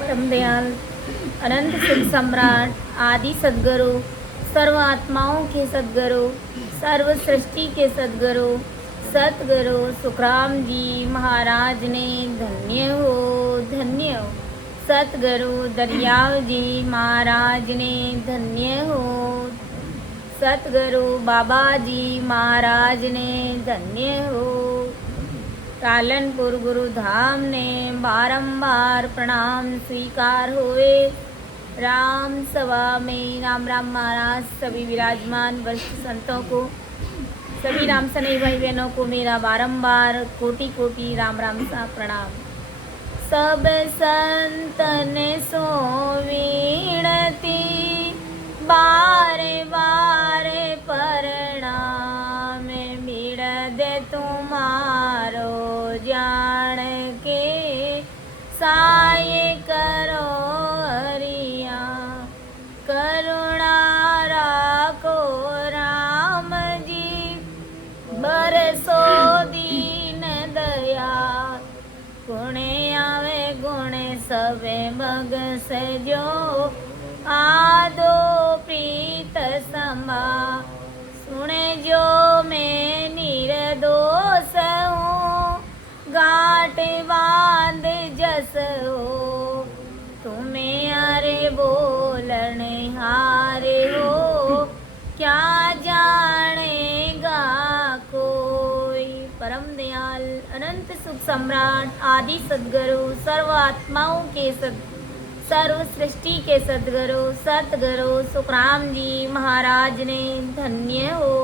परम दयाल अनंत सुख सम्राट आदि सद्गुरु सर्व आत्माओं के सद्गुरु सर्व सृष्टि के सद्गुरु सतगुरु सुखराम जी महाराज ने धन्य हो सतगुरु दरियाव जी महाराज ने धन्य हो सतगुरु बाबा जी महाराज ने धन्य हो कालनपुर गुरु धाम ने बारंबार प्रणाम स्वीकार हुए। राम सभा में राम राम महाराज सभी विराजमान वरिष्ठ संतों को, सभी राम सने भाई बहनों को मेरा बारंबार कोटि कोटि राम राम सा प्रणाम। सब संतन सो विनती बारे बारे प्रणाम बिरद तुम्हारो जान के साय करो हरिया करुणा राखो राम जी बरसो दीन दया गुणे आवे गुणे सबे भग सजो आदो प्रीत समा सुने जो मैं निर्दोष हूँ गाट बांध जस हो तुम्हें अरे बोलने हारे हो क्या जानेगा कोई। परम दयाल अनंत सुख सम्राट आदि सद्गुरु सर्व आत्माओं के सर्व सृष्टि के सद्गुरु सतगुरु सुखराम जी महाराज ने धन्य हो।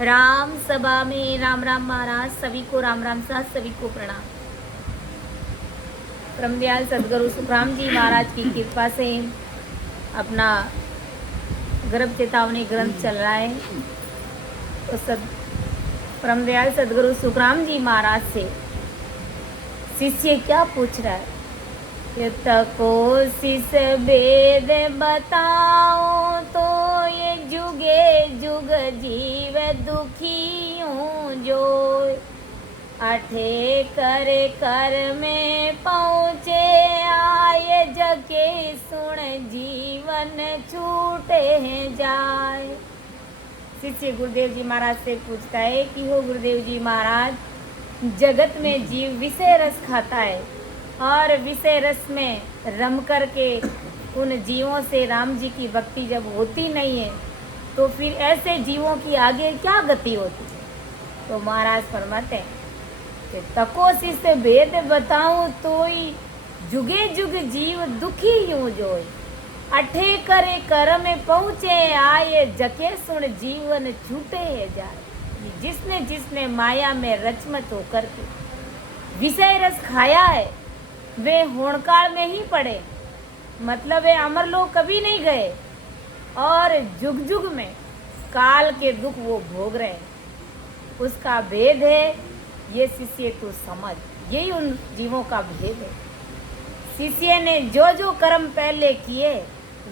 राम सभा में राम राम महाराज सभी को राम राम सा सभी को प्रणाम। परम दयाल सद्गुरु सुखराम जी महाराज की कृपा से अपना गर्भ चेतावनी ग्रंथ चल रहा है। तो परम दयाल सद्गुरु सुखराम जी महाराज से शिष्य क्या पूछ रहा है, कोशिश वेद बताओ तो ये जुगे जुग जीव दुखी हूँ जो अठे करे कर में पहुँचे आए जगे सुन जीवन छूटे जाए। शिष्य गुरुदेव जी महाराज से पूछता है कि हो गुरुदेव जी महाराज, जगत में जीव विषय रस खाता है और विषय रस में रम करके उन जीवों से राम जी की भक्ति जब होती नहीं है तो फिर ऐसे जीवों की आगे क्या गति होती। तो महाराज फरमाते हैं कि तकोसी से भेद बताऊं तो ही जुगे जुग जीव दुखी यूं जोई अठे करे कर में पहुँचे आए जके सुन जीवन छूटे जाए। जिसने जिसने माया में रचमत होकर के विषय रस खाया है वे होणकाल में ही पड़े, मतलब वे अमरलोक कभी नहीं गए और जुग जुग में काल के दुख वो भोग रहे हैं। उसका भेद है ये शिष्य तू समझ, यही उन जीवों का भेद है। शिष्य ने जो जो कर्म पहले किए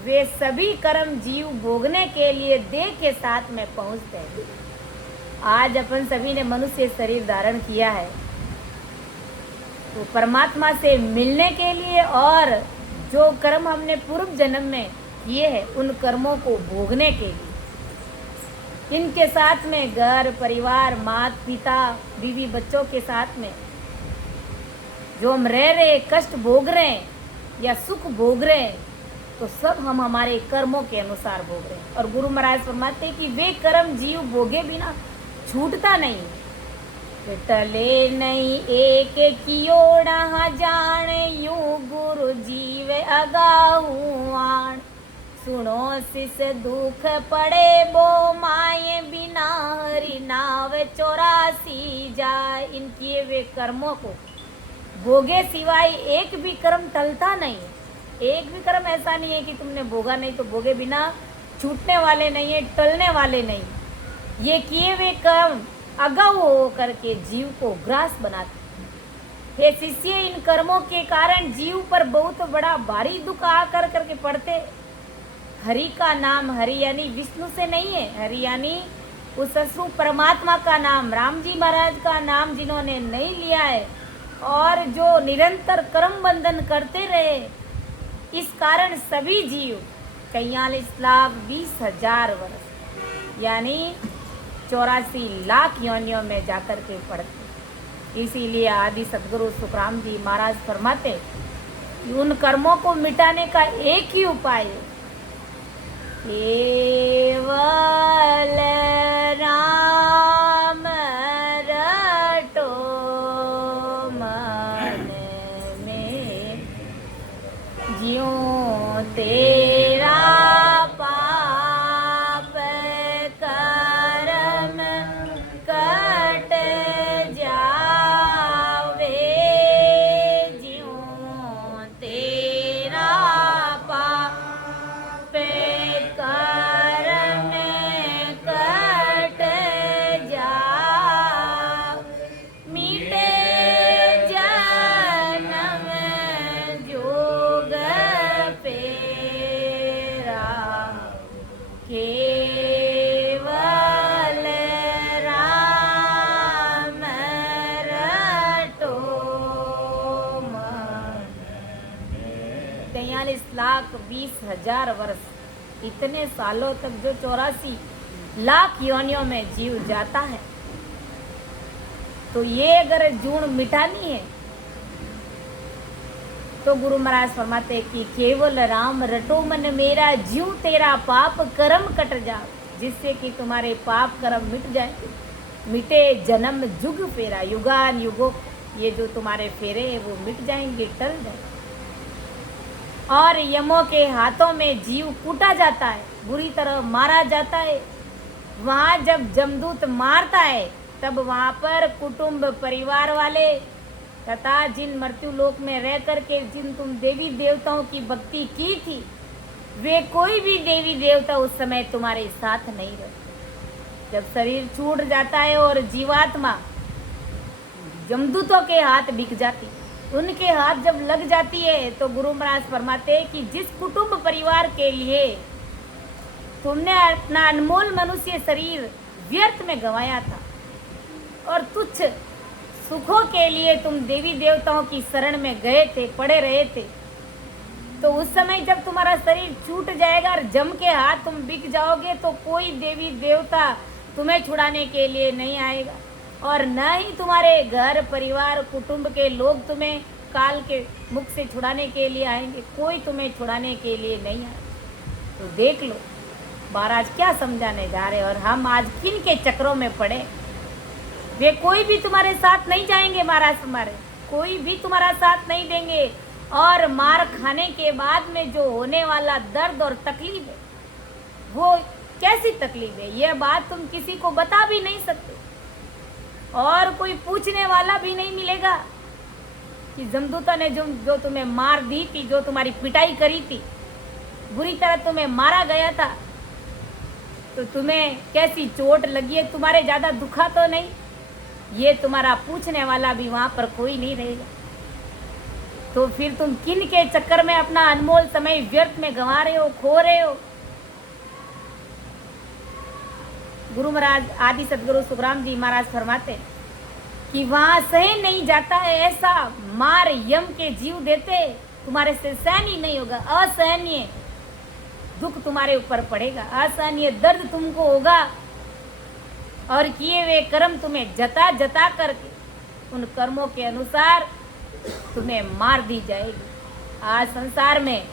वे सभी कर्म जीव भोगने के लिए देह के साथ में पहुंचते हैं। आज अपन सभी ने मनुष्य शरीर धारण किया है तो परमात्मा से मिलने के लिए और जो कर्म हमने पूर्व जन्म में किए हैं उन कर्मों को भोगने के लिए। इनके साथ में घर परिवार माता पिता बीवी बच्चों के साथ में जो हम रह रहे कष्ट भोग रहे हैं या सुख भोग रहे हैं तो सब हम हमारे कर्मों के अनुसार भोग रहे हैं। और गुरु महाराज फरमाते हैं कि वे कर्म जीव भोगे बिना छूटता नहीं, टले नहीं एक कियोड़ा जाने यूं गुरु जीव अगाहुआन सुनो सिस दुख पड़े बो माये बिना हरि नाव 84 जाए। इन किए वे कर्मों को भोगे सिवाय एक भी कर्म टलता नहीं। एक भी कर्म ऐसा नहीं है कि तुमने भोगा नहीं तो भोगे बिना छूटने वाले नहीं है, टलने वाले नहीं। ये किए वे कर्म अगाऊ हो करके जीव को ग्रास बनाते। हे शिष्य, इन कर्मों के कारण जीव पर बहुत बड़ा भारी दुख आकर करके पड़ते। हरि का नाम, हरि यानी विष्णु से नहीं है, हरि यानी उस परमात्मा का नाम, राम जी महाराज का नाम जिन्होंने नहीं लिया है और जो निरंतर कर्म बंधन करते रहे, इस कारण सभी जीव 43,20,000 वर्ष यानी 84 लाख योनियों में जाकर के पड़ते। इसीलिए आदि सदगुरु सुखराम जी महाराज फरमाते कि उन कर्मों को मिटाने का एक ही उपाय है, केवल राम रटो मन में, ज्यों तेरा पाप कर्म कट जावे, ज्यों तेरा पाप कर्म कट जाओ, मिटे जन्म जोग फेरा, केवल राम रटो मन। 43,20,000 वर्ष, इतने सालों तक जो 84 लाख योनियों में जीव जाता है, तो ये अगर जून मिटानी है तो गुरु महाराज फरमाते कि केवल राम रटो मन मेरा, ज्यों तेरा पाप कर्म कट जाओ, जिससे कि तुम्हारे पाप कर्म मिट जाए, मिटे जन्म जुग फेरा, युगान युगों ये जो तुम्हारे फेरे हैं वो मिट जाएंगे, टल जाए। और यमों के हाथों में जीव कूटा जाता है, बुरी तरह मारा जाता है। वहाँ जब जमदूत मारता है तब वहाँ पर कुटुंब परिवार वाले तथा जिन मृत्यु लोक में रह करके जिन तुम देवी देवताओं की भक्ति की थी, वे कोई भी देवी देवता उस समय तुम्हारे साथ नहीं रहते। जब शरीर छूट जाता है और जीवात्मा जमदूतों के हाथ बिक जाती, उनके हाथ जब लग जाती है, तो गुरु महाराज फरमाते हैं कि जिस कुटुंब परिवार के लिए तुमने अपना अनमोल मनुष्य शरीर व्यर्थ में गंवाया था और तुच्छ सुखों के लिए तुम देवी देवताओं की शरण में गए थे, पड़े रहे थे, तो उस समय जब तुम्हारा शरीर छूट जाएगा और जम के हाथ तुम बिक जाओगे, तो कोई देवी देवता तुम्हें छुड़ाने के लिए नहीं आएगा, और न ही तुम्हारे घर परिवार कुटुंब के लोग तुम्हें काल के मुख से छुड़ाने के लिए आएंगे। कोई तुम्हें छुड़ाने के लिए नहीं आएगा। तो देख लो महाराज क्या समझाने जा रहे हैं, और हम आज किन के चक्रों में पड़े। वे कोई भी तुम्हारे साथ नहीं जाएंगे महाराज, तुम्हारे कोई भी तुम्हारा साथ नहीं देंगे। और मार खाने के बाद में जो होने वाला दर्द और तकलीफ है, वो कैसी तकलीफ है, यह बात तुम किसी को बता भी नहीं सकते, और कोई पूछने वाला भी नहीं मिलेगा कि जमदूता ने जो तुम्हें मार दी थी, जो तुम्हारी पिटाई करी थी, बुरी तरह तुम्हें मारा गया था, तो तुम्हें कैसी चोट लगी है, तुम्हारे ज़्यादा दुखा तो नहीं, ये तुम्हारा पूछने वाला भी वहाँ पर कोई नहीं रहेगा। तो फिर तुम किन के चक्कर में अपना अनमोल समय व्यर्थ में गंवा रहे हो, खो रहे हो। गुरु महाराज आदि सदगुरु सुखराम जी महाराज फरमाते कि वहाँ सहन नहीं जाता है, ऐसा मार यम के जीव देते, तुम्हारे से सहन ही नहीं होगा। असहनीय दुख तुम्हारे ऊपर पड़ेगा, असहनीय दर्द तुमको होगा, और किए हुए कर्म तुम्हें जता जता करके उन कर्मों के अनुसार तुम्हें मार दी जाएगी। आज संसार में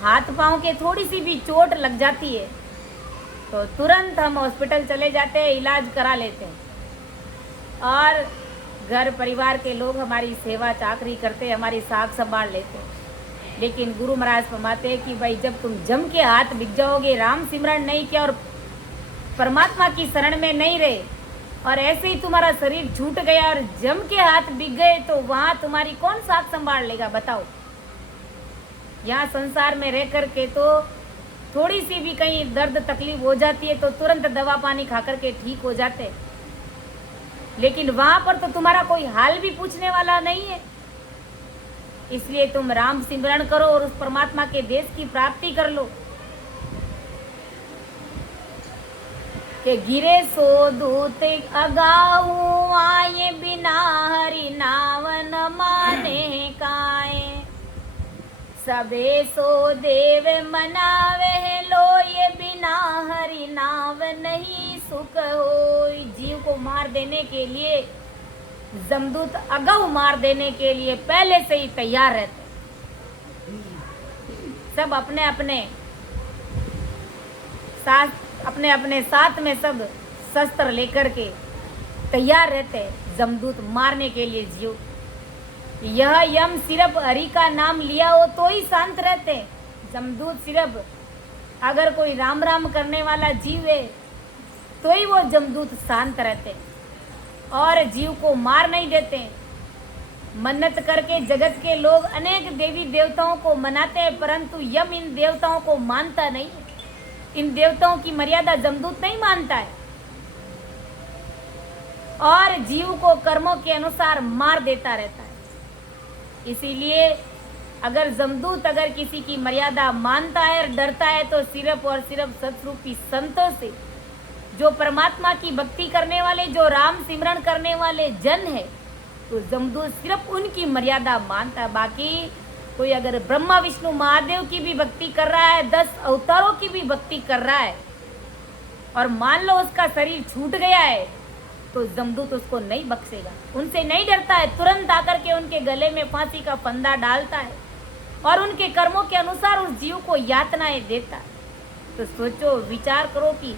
हाथ पांव के थोड़ी सी भी चोट लग जाती है तो तुरंत हम हॉस्पिटल चले जाते हैं, इलाज करा लेते हैं, और घर परिवार के लोग हमारी सेवा चाकरी करते, हमारी साख संभाल लेते हैं। लेकिन गुरु महाराज फरमाते हैं कि भाई जब तुम जम के हाथ बिक जाओगे, राम सिमरन नहीं किया और परमात्मा की शरण में नहीं रहे, और ऐसे ही तुम्हारा शरीर छूट गया और जम के हाथ बिक गए, तो वहाँ तुम्हारी कौन साख संभाल लेगा बताओ। यहाँ संसार में रह कर के तो थोड़ी सी भी कहीं दर्द तकलीफ हो जाती है तो तुरंत दवा पानी खा कर के ठीक हो जाते, लेकिन वहाँ पर तो तुम्हारा कोई हाल भी पूछने वाला नहीं है। इसलिए तुम राम सिमरन करो और उस परमात्मा के देश की प्राप्ति कर लो। कि गिरे सो दूत अगाऊ आए, बिना हरि नाम न माने काए। सबे सो देव मनावे लो, ये बिना हरि नाम नहीं सुख होई। जीव को मार देने के लिए जमदूत अगाऊ मार देने के लिए पहले से ही तैयार रहते, सब अपने अपने साथ में सब शस्त्र लेकर के तैयार रहते जमदूत मारने के लिए जीव। यह यम सिर्फ हरि का नाम लिया हो तो ही शांत रहते। जमदूत सिर्फ अगर कोई राम राम करने वाला जीव है तो ही वो जमदूत शांत रहते और जीव को मार नहीं देते। मन्नत करके जगत के लोग अनेक देवी देवताओं को मनाते हैं, परंतु यम इन देवताओं को मानता नहीं। इन देवताओं की मर्यादा जमदूत नहीं मानता है और जीव को कर्मों के अनुसार मार देता रहता है। इसीलिए अगर जमदूत अगर किसी की मर्यादा मानता है और डरता है तो सिर्फ और सिर्फ सतरूपी संतों से, जो परमात्मा की भक्ति करने वाले, जो राम सिमरन करने वाले जन है, तो जमदूत सिर्फ उनकी मर्यादा मानता है। बाकी कोई अगर ब्रह्मा विष्णु महादेव की भी भक्ति कर रहा है, 10 अवतारों की भी भक्ति कर रहा है और मान लो उसका शरीर छूट गया है तो जमदूत उसको नहीं बख्शेगा, उनसे नहीं डरता है, तुरंत आकर के उनके गले में फांसी का फंदा डालता है और उनके कर्मों के अनुसार उस जीव को यातनाएं देता है। तो सोचो, विचार करो कि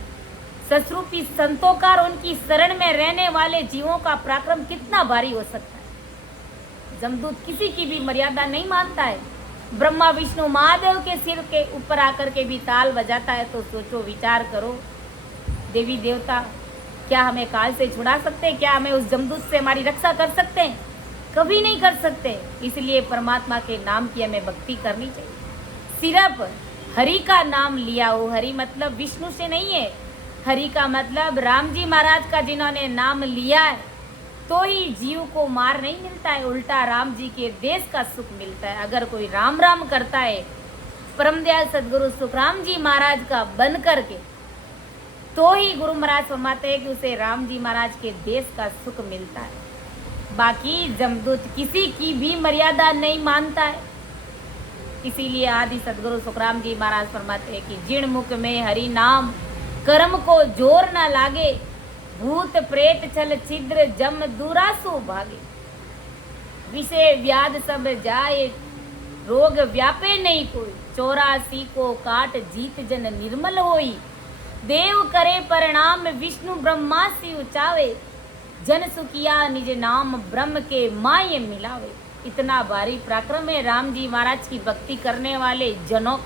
ससरूपी संतों का और उनकी शरण में रहने वाले जीवों का पराक्रम कितना भारी हो सकता है। जमदूत किसी की भी मर्यादा नहीं मानता है, ब्रह्मा विष्णु महादेव के सिर के ऊपर आकर के भी ताल बजाता है। तो सोचो, विचार करो, देवी देवता क्या हमें काल से छुड़ा सकते हैं? क्या हमें उस जमदूत से हमारी रक्षा कर सकते हैं? कभी नहीं कर सकते। इसलिए परमात्मा के नाम की हमें भक्ति करनी चाहिए। सिर्फ हरि का नाम लिया हो, हरि मतलब विष्णु से नहीं है, हरि का मतलब राम जी महाराज का जिन्होंने नाम लिया है तो ही जीव को मार नहीं मिलता है, उल्टा राम जी के देश का सुख मिलता है। अगर कोई राम राम करता है परम दयाल सदगुरु सुखराम जी महाराज का बन करके, तो ही गुरु महाराज फरमाते हैं कि उसे राम जी महाराज के देश का सुख मिलता है। बाकी जमदूत किसी की भी मर्यादा नहीं मानता है। इसीलिए आदि सदगुरु सुखराम जी महाराज फरमाते हैं कि जिण मुख में हरि नाम, कर्म को जोर न लागे, भूत प्रेत छल छिद्र जम दुरासु भागे। विषय व्याध सब जाए, रोग व्यापे नहीं कोई, 84 को काट जीत जन निर्मल होई। देव करे प्रणाम विष्णु ब्रह्मा से उचावे, जन सुखिया निज नाम ब्रह्म के माये मिलावे। इतना भारी पराक्रम है राम जी महाराज की भक्ति करने वाले जनों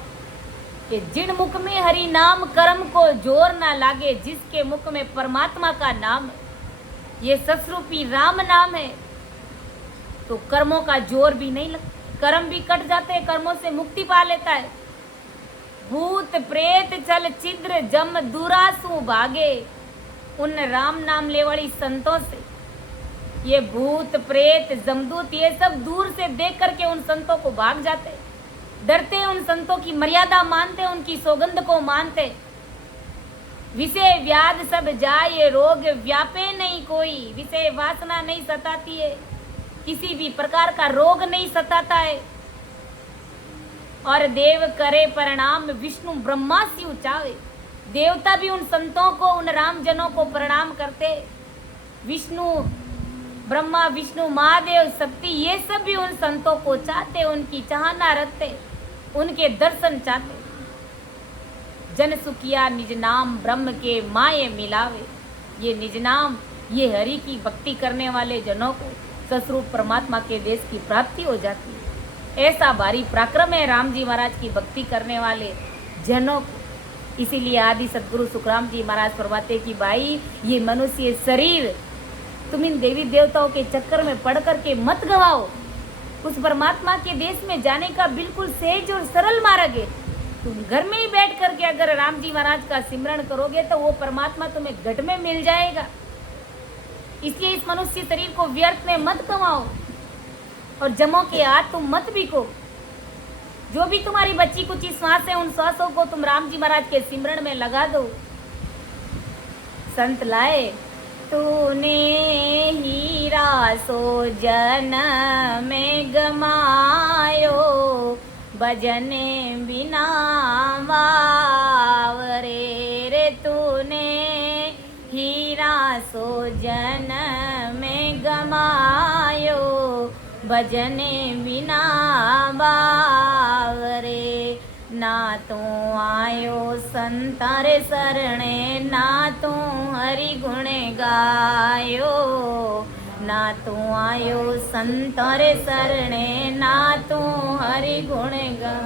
के जिन मुख में हरि नाम, कर्म को जोर ना लागे। जिसके मुख में परमात्मा का नाम है, ये ससरूपी राम नाम है, तो कर्मों का जोर भी नहीं लगता, कर्म भी कट जाते हैं, कर्मों से मुक्ति पा लेता है। भूत प्रेत छल छिद्र जम दुरासु भागे। उन राम नाम लेवड़ी संतों से ये भूत प्रेत जमदूत ये सब दूर से देख करके उन संतों को भाग जाते, डरते, उन संतों की मर्यादा मानते, उनकी सौगंध को मानते। विषय व्याध सब जाए, रोग व्यापे नहीं कोई। विषय वासना नहीं सताती है, किसी भी प्रकार का रोग नहीं सताता है। और देव करे प्रणाम विष्णु ब्रह्मा से उचावे। देवता भी उन संतों को, उन राम जनों को प्रणाम करते। विष्णु ब्रह्मा विष्णु महादेव शक्ति ये सब भी उन संतों को चाहते, उनकी चाहना रखते, उनके दर्शन चाहते। जन सुखिया निज नाम ब्रह्म के माये मिलावे। ये निज नाम, ये हरि की भक्ति करने वाले जनों को ससरूप परमात्मा के देश की प्राप्ति हो जाती है। ऐसा भारी पराक्रम है राम जी महाराज की भक्ति करने वाले जनों को। इसीलिए आदि सदगुरु सुखराम जी महाराज फरमाते कि भाई ये मनुष्य शरीर तुम इन देवी देवताओं के चक्कर में पड़ करके मत गवाओ। उस परमात्मा के देश में जाने का बिल्कुल सहज और सरल मार्ग है। तुम घर में ही बैठ करके अगर राम जी महाराज का सिमरन करोगे तो वो परमात्मा तुम्हें घट में मिल जाएगा। इसलिए इस मनुष्य शरीर को व्यर्थ में मत गवाओ और जमों के हाथ तुम मत बिको। जो भी तुम्हारी बच्ची कुछ सांस है, उन सांसों को तुम राम जी महाराज के सिमरन में लगा दो। संत लाए, तूने हीरा सो जन्म में गमायो, भजने बिना वावरे रे। तूने हीरा सो जन्म में गमायो, भजने बिना वावरे। ना तू आयो संतारे सरणे, ना तू हरि गुण गायो, ना तू आयो संतारे सरणे, ना तू हरि गुण गा।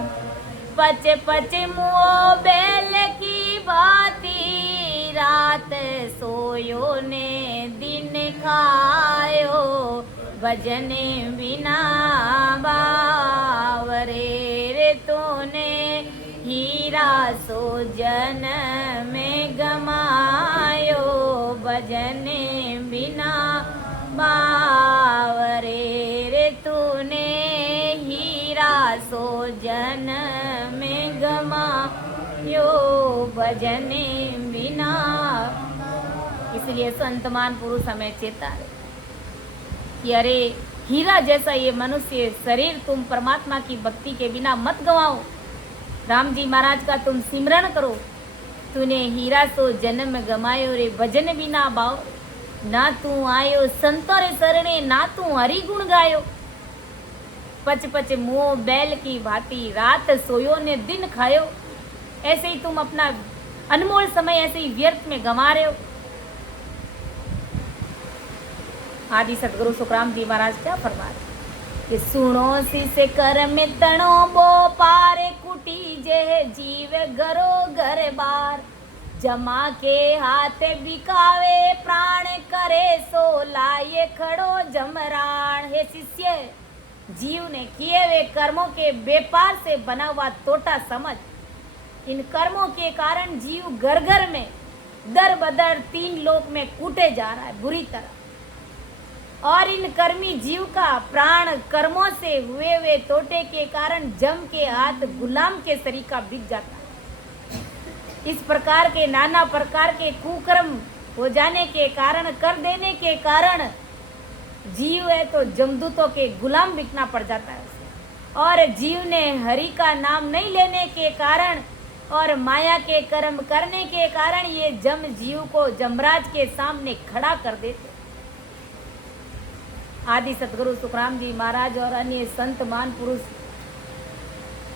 पच पच मुओ बैल की भांति, रात सोयो ने दिन खायो, भजने बिना बावरे रे। तूने हीरा सो जन्म में गमायो, भजने बिना बावरे रे। तूने हीरा सो जन्म में गमायो, भजने बिना। इसलिए संतमान पुरुष हमें चेता है कि अरे हीरा जैसा ये मनुष्य शरीर तुम परमात्मा की भक्ति के बिना मत गवाओ। राम जी महाराज का तुम सिमरण करो। तूने हीरा सो जन्म गमायो रे, भजन बिना बाओ। ना तू आयो संतो रे सरणे, ना तू हरि गुण गायो। पच पच मुओ बैल की भांति, रात सोयो ने दिन खायो। ऐसे ही तुम अपना अनमोल समय ऐसे ही व्यर्थ में गंवा रहे हो। आदि सतगुरु सुखराम जी महाराज क्या फरमा रहे कि सुनो सिसे कर में तणो बो पारे, कुटी जे जीव घरो घर बार। जमा के हाथ बिकावे प्राण, करे सो लाए खड़ो जमरान। हे शिष्य, जीव ने किए हुए कर्मों के व्यापार से बना हुआ तोटा समझ। इन कर्मों के कारण जीव घर घर में दर बदर 3 लोक में कूटे जा रहा है बुरी तरह। और इन कर्मी जीव का प्राण कर्मों से हुए तोटे के कारण जम के हाथ गुलाम के सरीका बिक जाता है। इस प्रकार के नाना प्रकार के कुकर्म हो जाने के कारण, कर देने के कारण जीव है तो जमदूतों के गुलाम बिकना पड़ जाता है उसे। और जीव ने हरि का नाम नहीं लेने के कारण और माया के कर्म करने के कारण ये जम जीव को जमराज के सामने खड़ा कर देते। आदि सतगुरु सुखराम जी महाराज और अन्य संत मान पुरुष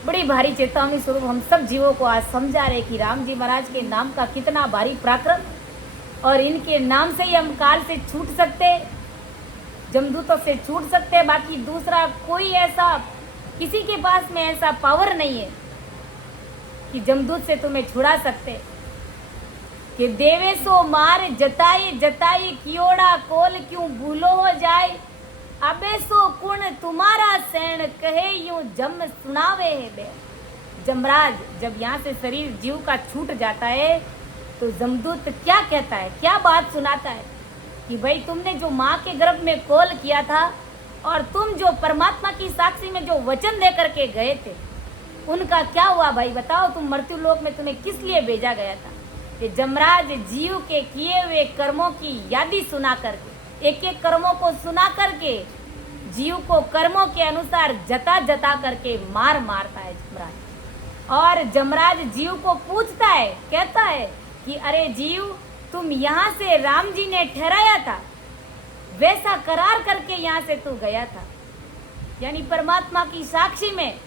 बड़ी भारी चेतावनी स्वरूप हम सब जीवों को आज समझा रहे कि राम जी महाराज के नाम का कितना भारी पराक्रम, और इनके नाम से ही हम काल से छूट सकते, जमदूतों से छूट सकते। बाकी दूसरा कोई ऐसा किसी के पास में ऐसा पावर नहीं है कि जमदूत से तुम्हें छुड़ा सकते। कि देवे सो मार जताई जताई, कियोड़ा कोल क्यों भूलो हो जाए। अबे सो कुण तुम्हारा सैन, कहे यूं जम सुनावे है बे। जमराज जब यहाँ से शरीर जीव का छूट जाता है तो जमदूत क्या कहता है, क्या बात सुनाता है कि भाई तुमने जो माँ के गर्भ में कोल किया था और तुम जो परमात्मा की साक्षी में जो वचन दे करके गए थे उनका क्या हुआ भाई बताओ। तुम मृत्यु लोक में तुम्हें किस लिए भेजा गया था। कि जमराज जीव के किए हुए कर्मों की यादी सुना करके, एक एक कर्मों को सुना करके जीव को कर्मों के अनुसार जता जता करके मारता है जमराज। और जमराज जीव को पूछता है, कहता है कि अरे जीव, तुम यहाँ से राम जी ने ठहराया था, वैसा करार करके यहाँ से तू गया था, यानी परमात्मा की साक्षी में,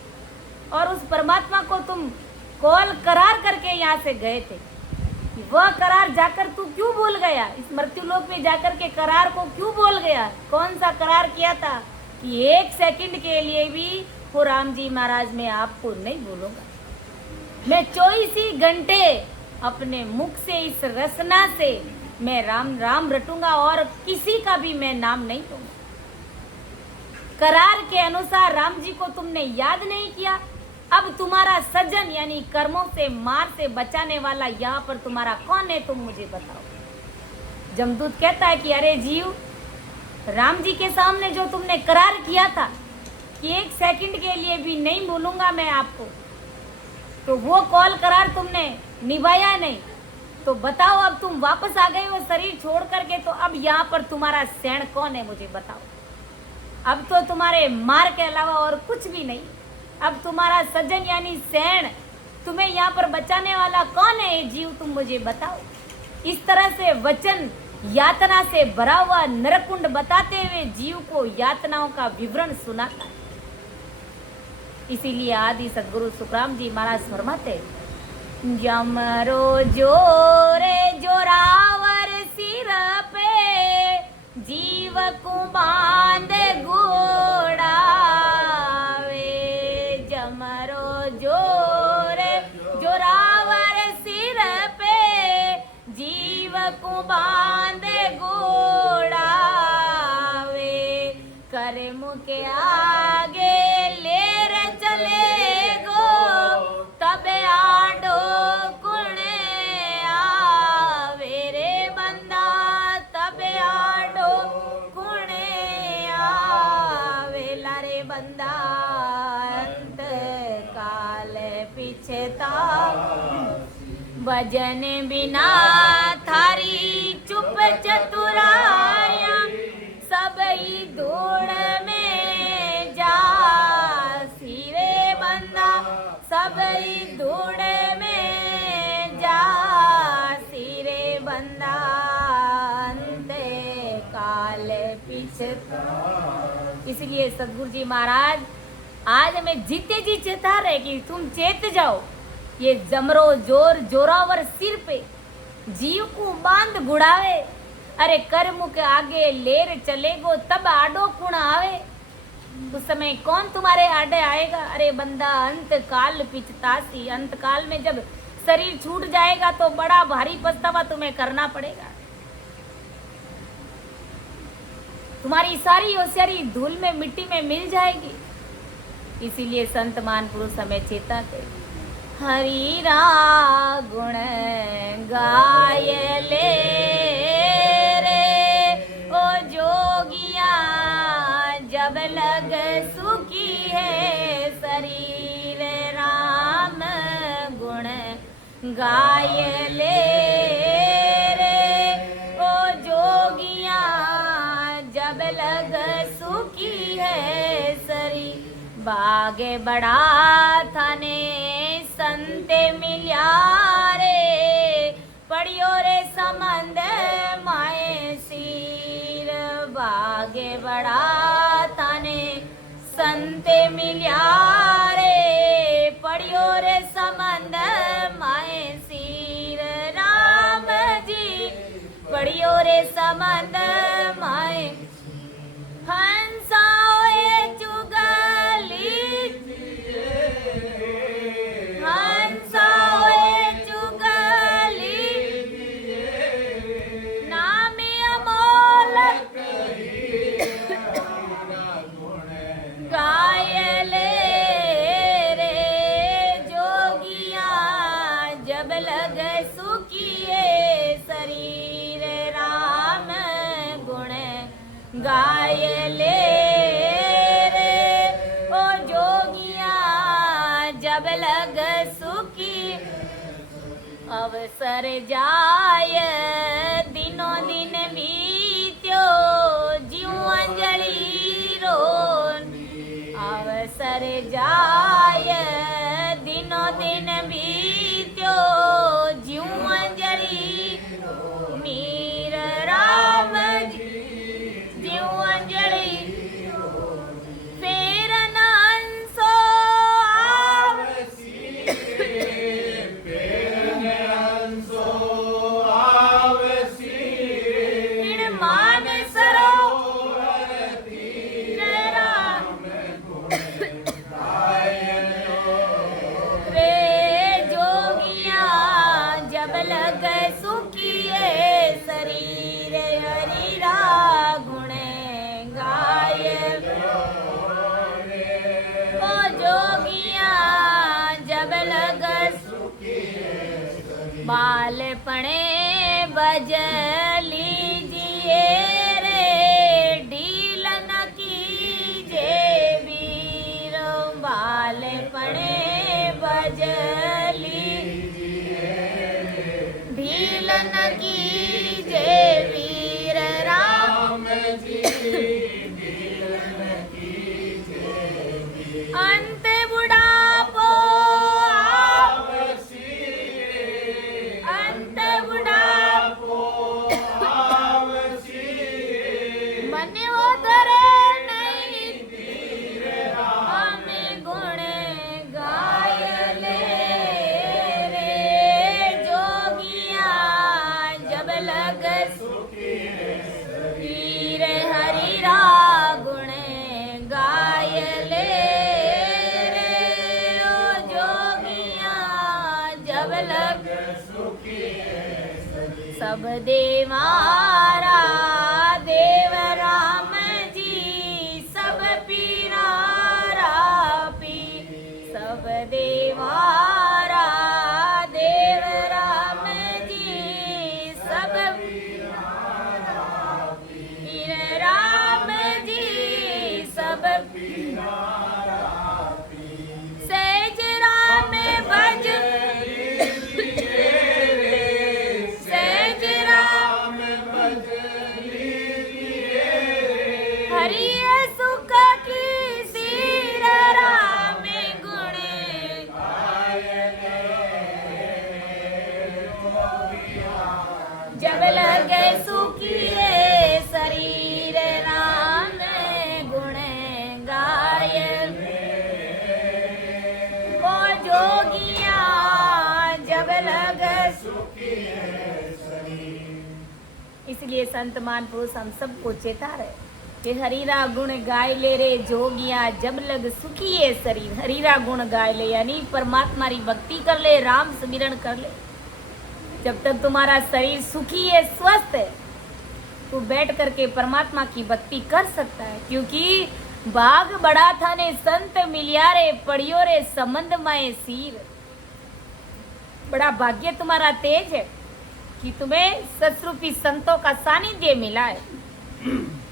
और उस परमात्मा को तुम कॉल करार करके यहाँ से गए थे। वह करार जाकर तू क्यों भूल गया, इस मृत्यु लोक में जाकर के करार को क्यों भूल गया। कौन सा करार किया था कि 1 सेकंड के लिए भी हो राम जी महाराज मैं आपको नहीं भूलूंगा। मैं 24 ही घंटे अपने मुख से इस रसना से मैं राम राम रटूंगा और किसी का भी मैं नाम नहीं लूंगा। करार के अनुसार राम जी को तुमने याद नहीं किया। अब तुम्हारा सज्जन यानी कर्मों से मार से बचाने वाला यहाँ पर तुम्हारा कौन है, तुम मुझे बताओ। जमदूत कहता है कि अरे जीव, राम जी के सामने जो तुमने करार किया था कि 1 सेकंड के लिए भी नहीं भूलूंगा मैं आपको, तो वो कॉल करार तुमने निभाया नहीं। तो बताओ, अब तुम वापस आ गए हो शरीर छोड़ करके, तो अब यहाँ पर तुम्हारा सैन कौन है मुझे बताओ। अब तो तुम्हारे मार के अलावा और कुछ भी नहीं। अब तुम्हारा सज्जन यानी सैन, तुम्हें यहाँ पर बचाने वाला कौन है? जीव तुम मुझे बताओ। इस तरह से वचन यातना से भरा हुआ नरकुंड बताते हुए जीव को यातनाओं का विवरण सुनाता है। इसीलिए आदि सदगुरु सुखराम जी महाराज फरमाते, जमरो जोरे जोरावर सिर पे, जीव को बांध घोड़ावे। जमरो जोरे जोरावर सिर पे, जीव को बांध घोड़ावे। कर्म के आगे लेर चले गो, तब आडो कुणे आवे रे बंदा, तब आडो कुणे आवे लारे बंदा। अंत काल पिछता भजन बिना थारी चुप चतुराया, सबई धूड़ में जा सिरे बंदा, सबई धूड़ में जा सिरे बंदा। अंते काल पिछता। इसलिए सदगुरु जी महाराज आज हमें जीते जी चेता रहे कि तुम चेत जाओ। ये जमरो जोर जोरावर सिर पे, जीव को बांध गुड़ावे। अरे कर्म के आगे लेर चलेगो, तब आडो कुण आवे। उस समय कौन तुम्हारे आडे आएगा? अरे बंदा अंत काल पिछतासी, अंत काल में जब शरीर छूट जाएगा तो बड़ा भारी पछतावा तुम्हें करना पड़ेगा। तुम्हारी सारी होशियारी धूल में मिट्टी में मिल जाएगी। इसीलिए संत महापुरुष हमें चेताते, हरि रा गुण गाय ले रे ओ जोगिया, जब लग सुखी है शरीर। राम गुण गाय ले रे ओ जोगिया, जब लग सुखी है शरीर। बागे बड़ा थाने संते मिल्या रे, पड़ियो रे संबंध माए सिर। बागे बड़ा थाने संते मिल्या रे, पड़ियो रे संबंध माए सिर। राम जी पड़ियो रे संबंध माए। हंसा चुगली, हंसा चुगली, नाम अमोल गाय ले रे जोगिया, जब लग सुखिए शरीर। राम गुण गाय ले रे ओ जोगिया, जब लग सुखी। अवसर जाय दिनों दिन बीत्यो, जीव अंजलि रोन। अवसर जाय दिनों दिन बीत्यो, जीव अंजलि मीर। राम जीव अंजलि फेर नांसो मान सरो रे जोगिया, जब लग सुखिए शरीर। हरि रा गुण गाय ओ जोगिया, जब लग बालपणे बज लीजिए रे, ढील न कीजे वीर। बालपणे बज लीजिए, ढील लग सब देवारा देव राम जी सब पीरारा पी सब देवारा देव राम जी सब पीर राम जी सब सहज राम भज सहज राम हरि सुख की सिर राम गुण जब लगे सुखिए शरीर राम गुण गाय ओ जोगिया जब लगे इसलिए संत महापुरुष हम सबको चेता रहे कि हरीरा गुण गाय ले रे जोगिया जब लग सुखी है शरीर। हरीरा गुण गाय ले यानी परमात्मा की भक्ति कर ले, राम स्मरण कर ले। जब तक तुम्हारा शरीर सुखी है, स्वस्थ है, तू बैठ करके परमात्मा की भक्ति कर सकता है। क्योंकि बाग बड़ा था ने संत मिलिया रे पढ़ियो रे संबंध माए सीर। बड़ा भाग्य तुम्हारा तेज है कि तुम्हें सतरूपी संतों का सानिध्य मिला है।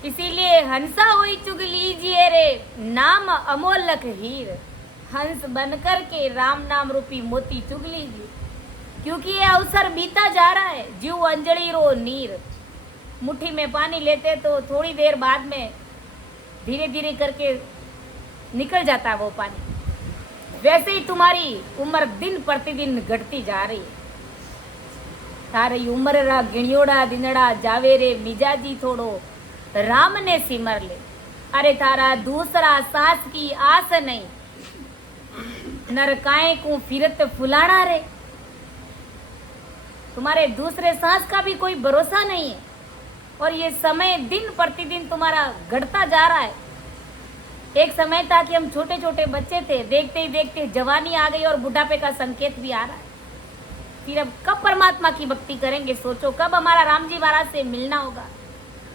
इसीलिए हंसा हुई चुग लीजिए रे नाम अमोलक हीर। हंस बनकर के राम नाम रूपी मोती चुग लीजिए, क्योंकि ये अवसर बीता जा रहा है। जीव अंजलि रो नीर। मुट्ठी में पानी लेते तो थोड़ी देर बाद में धीरे धीरे करके निकल जाता है वो पानी। वैसे ही तुम्हारी उम्र दिन प्रतिदिन घटती जा रही है। थारी उम्र रा गिणियोड़ा दिनड़ा जावे रे मिजाजी थोड़ो राम ने सिमर ले। अरे थारा दूसरा सांस की आस नहीं, नरकाए को फिरत फुलाना रे। तुम्हारे दूसरे सांस का भी कोई भरोसा नहीं है। और ये समय दिन प्रतिदिन तुम्हारा घटता जा रहा है। एक समय था कि हम छोटे छोटे बच्चे थे, देखते ही देखते जवानी आ गई और बुढ़ापे का संकेत भी आ रहा है। फिर अब कब परमात्मा की भक्ति करेंगे? सोचो कब हमारा राम जी महाराज से मिलना होगा।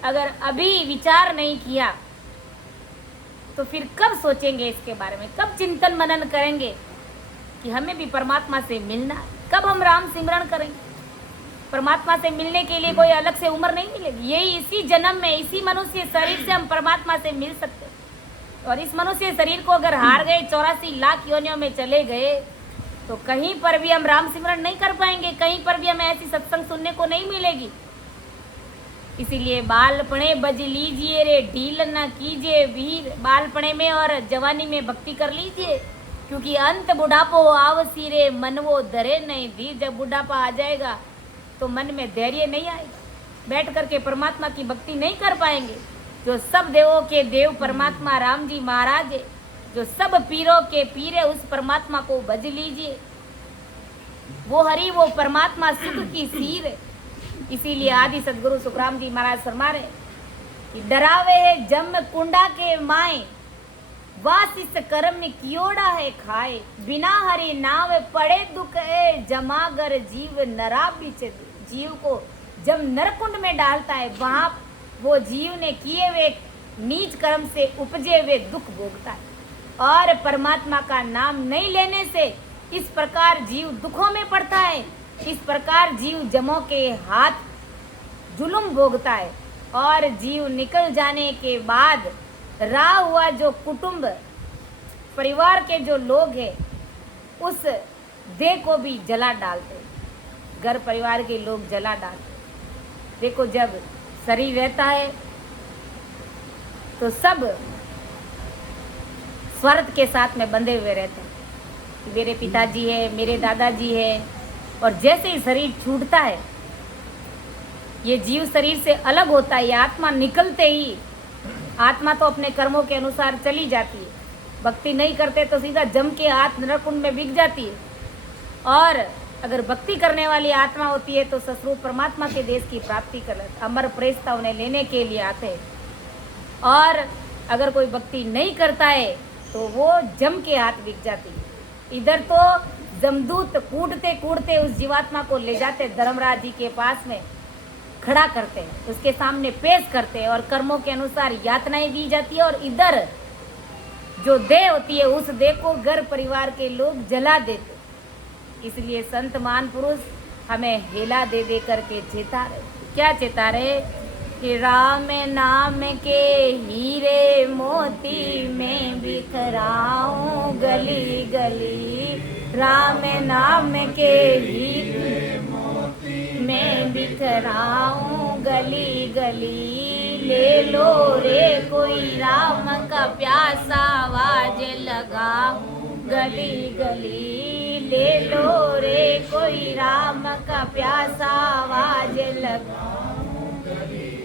अगर अभी विचार नहीं किया तो फिर कब सोचेंगे इसके बारे में? कब चिंतन मनन करेंगे कि हमें भी परमात्मा से मिलना है? कब हम राम सिमरण करेंगे? परमात्मा से मिलने के लिए कोई अलग से उम्र नहीं मिलेगी। यही इसी जन्म में, इसी मनुष्य शरीर से हम परमात्मा से मिल सकते हैं। और इस मनुष्य शरीर को अगर हार गए, 84 लाख योनियों में चले गए, तो कहीं पर भी हम राम सिमरण नहीं कर पाएंगे। कहीं पर भी हमें ऐसी सत्संग सुनने को नहीं मिलेगी। इसीलिए बालपणे बज लीजिए रे ढील न कीजिए वीर। बालपणे में और जवानी में भक्ति कर लीजिए, क्योंकि अंत बुढ़ापो आवसी रे मन वो धरे नहीं दी। जब बुढ़ापा आ जाएगा तो मन में धैर्य नहीं आएगा, बैठ करके परमात्मा की भक्ति नहीं कर पाएंगे। जो सब देवों के देव परमात्मा राम जी महाराज है, जो सब पीरों के पीर है, उस परमात्मा को भज लीजिए। वो हरि, वो परमात्मा सुख की सीर है। इसीलिए आदि सदगुरु सुखराम जी महाराज फरमा रहे कि डरावे है जम कुंडा के माए, वास इस कर्म में कियोड़ा है खाए। बिना हरि नाव पड़े दुख है, जमागर जीव नरा बीच। जीव को जब नरकुंड में डालता है, वहां वो जीव ने किए हुए नीच कर्म से उपजे हुए दुख भोगता है। और परमात्मा का नाम नहीं लेने से इस प्रकार जीव दुखों में पड़ता है। इस प्रकार जीव जमों के हाथ जुल्म भोगता है। और जीव निकल जाने के बाद रहा हुआ जो कुटुंब परिवार के जो लोग हैं, उस देह को भी जला डालते। घर परिवार के लोग जला डालते। देखो, जब शरीर रहता है तो सब स्वार्थ के साथ में बंधे हुए रहते हैं। मेरे पिताजी है, मेरे दादाजी है। और जैसे ही शरीर छूटता है, ये जीव शरीर से अलग होता है, ये आत्मा निकलते ही आत्मा तो अपने कर्मों के अनुसार चली जाती है। भक्ति नहीं करते तो सीधा जम के हाथ नरकुंड में बिक जाती है। और अगर भक्ति करने वाली आत्मा होती है तो ससुर परमात्मा के देश की प्राप्ति कर लेते। अमर प्रेस्ता उन्हें लेने के लिए आते हैं। और अगर कोई भक्ति नहीं करता है तो वो जम के हाथ बिक जाती है। इधर तो जमदूत कूटते कूटते उस जीवात्मा को ले जाते धर्मराज जी के पास में खड़ा करते, उसके सामने पेश करते और कर्मों के अनुसार यातनाएं दी जाती है। और इधर जो देह होती है उस देह को घर परिवार के लोग जला देते। इसलिए संत महान पुरुष हमें हेला दे दे करके चेता रहे। क्या चेता रहे कि राम नाम के हीरे मोती में बिखराऊं गली गली, राम नाम के हीरे मोती में बिखराऊं गली गली, ले लो रे कोई राम का प्यासा आवाज लगाऊं गली गली, ले लो रे कोई राम का प्यासा आवाज लगाऊं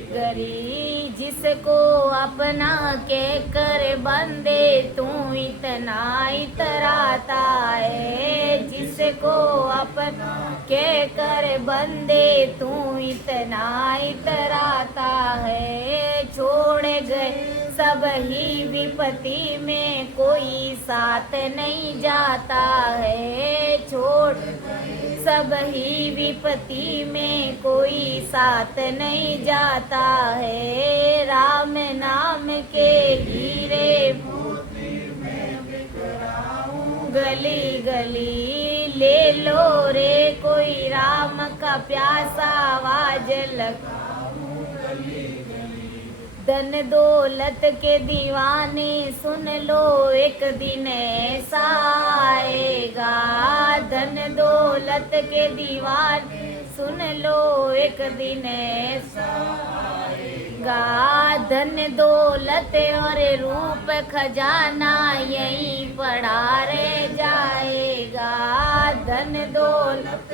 गली, जिसको अपना के कर बंदे तू इतना इतराता है, जिसको अपना के कर बंदे तू इतना इतराता है, छोड़ गए सब ही विपत्ति में कोई साथ नहीं जाता है, छोड़ सब ही विपत्ति में कोई साथ नहीं जाता है, राम नाम के हीरे मोती में बिखराऊं गली गली, ले लो रे कोई राम का प्यासा आवाज लगाऊं गली गली, धन दौलत के दीवाने सुन लो एक दिन ऐसा आएगा, धन दौलत के दीवाने सुन लो एक दिन ऐसा आएगा, धन दौलत और रूप खजाना यहीं पड़ा रह जाएगा, धन दौलत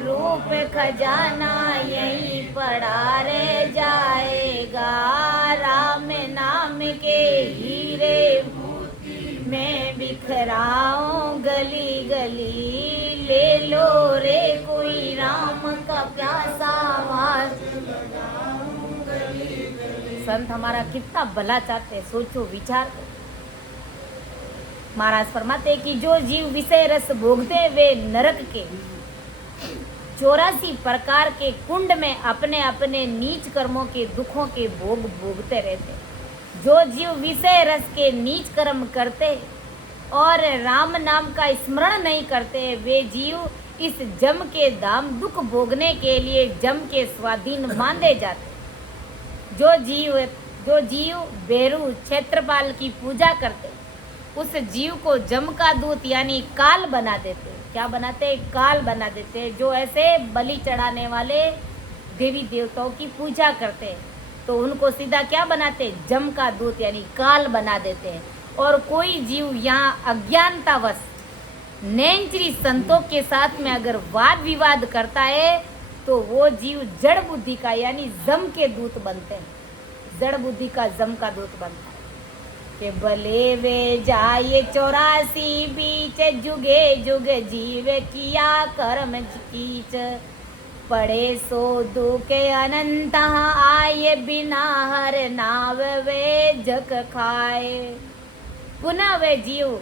रूप खजाना यहीं पड़ा रह जाएगा, राम नाम के हीरे मोती में बिखराऊं गली गली, ले लो रे कोई राम का प्यासा आवाज लगाऊं गली गली। संत हमारा कितना भला चाहते, सोचो विचार करो। महाराज फरमाते कि जो जीव विषय रस भोगते वे नरक के 84 प्रकार के कुंड में अपने अपने नीच कर्मों के दुखों के भोग भोगते रहते। जो जीव विषय रस के नीच कर्म करते और राम नाम का स्मरण नहीं करते, वे जीव इस जम के दाम दुख भोगने के लिए जम के स्वाधीन बांधे जाते। जो जीव बेरू क्षेत्रपाल की पूजा करते, उस जीव को जम का दूत यानी काल बना देते। क्या बनाते? काल बना देते। जो ऐसे बलि चढ़ाने वाले देवी देवताओं की पूजा करते तो उनको सीधा क्या बनाते? जम का दूत यानी काल बना देते हैं। और कोई जीव यहाँ अज्ञानतावश नैंचरी संतों के साथ में अगर वाद विवाद करता है तो वो जीव जड़ बुद्धि का यानी जम के दूत बनते हैं। जड़ बुद्धि का जम का दूत बनता है कि भले वे जाए 84 बीच, जुगे जुग जीव किया कर्म कीच, पड़े सो दुख अनंत आए, बिना हर नाव वे जग खाए। पुनः वे जीव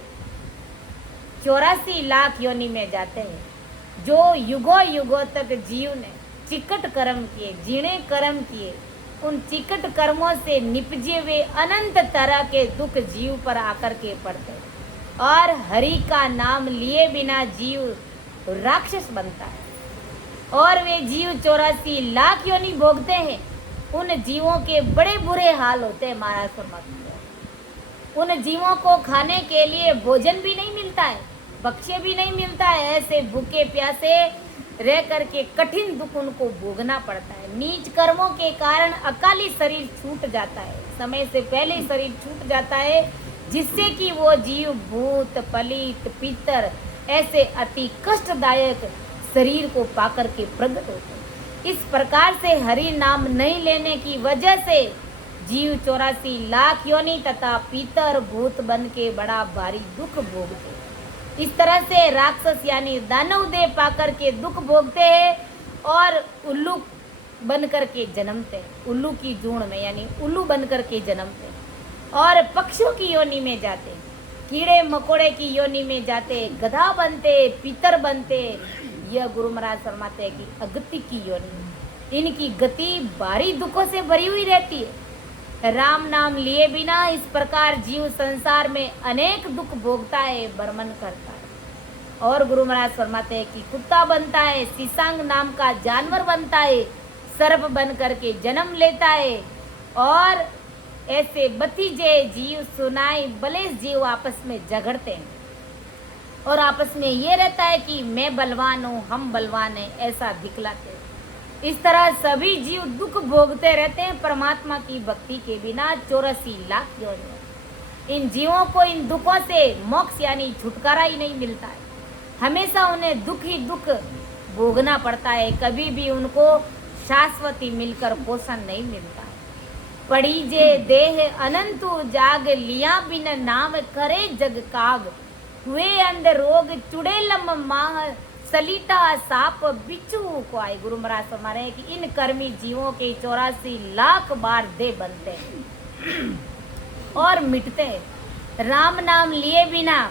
84 लाख योनि में जाते हैं। जो युगों युगों तक जीव ने चिकट कर्म किए, जीणे कर्म किए, उन चिकट कर्मों से निपजे हुए अनंत तरह के दुख जीव पर आकर के पड़ते और हरि का नाम लिए बिना जीव राक्षस बनता है। और वे जीव 84 लाख योनि भोगते हैं। उन जीवों के बड़े बुरे हाल होते हैं। महाराज फरमाते हैं उन जीवों को खाने के लिए भोजन भी नहीं मिलता है, भक्ष्य भी नहीं मिलता है। ऐसे भूखे प्यासे रह करके कठिन दुख उनको भोगना पड़ता है। नीच कर्मों के कारण अकाली शरीर छूट जाता है, समय से पहले ही शरीर छूट जाता है, जिससे कि वो जीव भूत पलित पितर ऐसे अति कष्टदायक शरीर को पाकर के प्रकट होते हैं। इस प्रकार से हरि नाम नहीं लेने की वजह से जीव 84 लाख योनि तथा पितर भूत बन के बड़ा भारी दुख भोगते हैं। इस तरह से राक्षस यानी दानव देह पाकर के दुख भोगते हैं और उल्लू बन करके जन्मते हैं। उल्लू की जून में यानी उल्लू बन करके जन्मते हैं और पक्षियों की योनि में जाते हैं। कीड़े मकोड़े की योनि में जाते, गधा बनते, पीतर बनते। यह गुरु महाराज फरमाते हैं कि अगति की योनि, इनकी गति भारी दुखों से भरी हुई रहती है। राम नाम लिए बिना इस प्रकार जीव संसार में अनेक दुख भोगता है, बर्मन करता है। और गुरु महाराज फरमाते हैं कि कुत्ता बनता है, सीसांग नाम का जानवर बनता है, सर्प बन करके जन्म लेता है। और ऐसे भतीजे जीव सुनाई बलेस जीव आपस में झगड़ते हैं और आपस में ये रहता है कि मैं बलवान हूँ, हम बलवान हैं, ऐसा दिखलाते हैं। इस तरह सभी जीव दुख भोगते रहते हैं परमात्मा की भक्ति के बिना 84 लाख योनियों। इन जीवों को इन दुखों से मोक्ष यानी छुटकारा ही नहीं मिलता है, हमेशा उन्हें दुख ही दुख भोगना पड़ता है। कभी भी उनको शाश्वती मिलकर पोषण नहीं मिलता है। पड़ी जे देह अनंतु जाग, लिया बिन नाम करे जग काग। हुए अंध रोग चुड़ेलम माह, सलीटा साप बिच्छू को आए। गुरु महाराज फरमा रहे हैं कि इन कर्मी जीवों के 84 लाख बार देह बनते हैं और मिटते हैं। राम नाम लिए बिना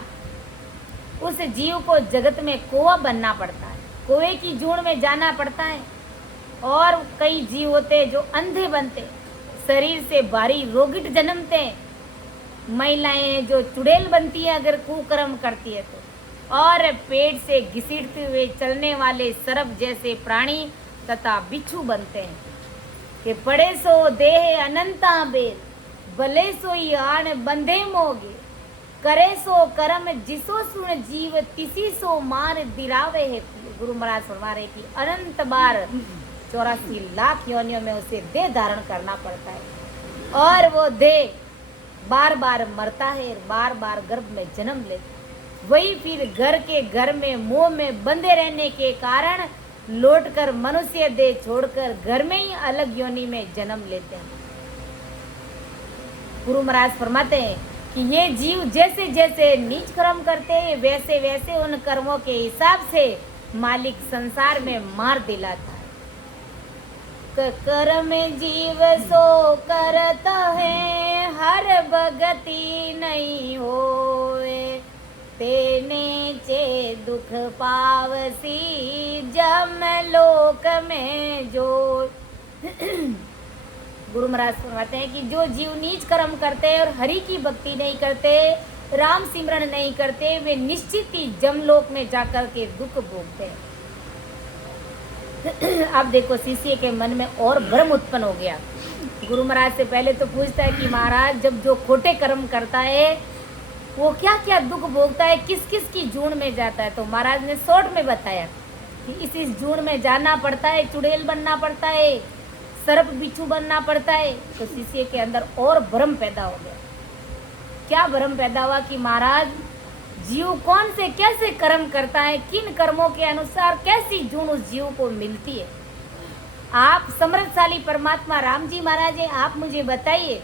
उस जीव को जगत में कौवा बनना पड़ता है, कौवे की जून में जाना पड़ता है। और कई जीव होते जो अंधे बनते, शरीर से भारी रोगिट जन्मते हैं। महिलाएं जो चुड़ैल बनती है अगर कुकर्म करती है तो, और पेट से घसीटते हुए चलने वाले सर्प जैसे प्राणी तथा बिच्छू बनते हैं। कि पड़े सो देह अनंता बेद, भले सोई आण बंधे मोगे। करे सो कर्म जिसो सुन जीव, तिसी सो मार दिरावे है। गुरु महाराज फरमा रहे कि अनंत बार 84 लाख योनियों में उसे देह धारण करना पड़ता है और वो देह बार बार मरता है, बार बार गर्भ में जन्म लेता है। वही फिर घर में मोह में बंधे रहने के कारण लौटकर मनुष्य देह छोड़कर घर में ही अलग योनि में जन्म लेते हैं। गुरु महाराज फरमाते हैं कि ये जीव जैसे जैसे नीच कर्म करते हैं वैसे वैसे उन कर्मों के हिसाब से मालिक संसार में मार दिलाता है। कर्म जीव सो करता है, हर भगति नहीं होए। तेने चे दुख पावसी, जम लोक में जो। गुरु महाराज फरमाते हैं कि जो जीव नीच कर्म करते हैं और हरि की भक्ति नहीं करते, राम सिमरन नहीं करते, वे निश्चित ही जमलोक में जाकर के दुख भोगते हैं। अब देखो शिष्य के मन में और भ्रम उत्पन्न हो गया। गुरु महाराज से पहले तो पूछता है कि महाराज जब जो खोटे कर्म करता है वो क्या क्या दुख भोगता है, किस किस की जून में जाता है। तो महाराज ने शॉर्ट में बताया कि इस जून में जाना पड़ता है, चुड़ैल बनना पड़ता है, सर्प बिच्छू बनना पड़ता है। तो शिष्य के अंदर और भ्रम पैदा हो गया। क्या भ्रम पैदा हुआ कि महाराज जीव कौन से कैसे कर्म करता है, किन कर्मों के अनुसार कैसी जून उस जीव को मिलती है। आप समृद्धशाली परमात्मा राम जी महाराज है, आप मुझे बताइए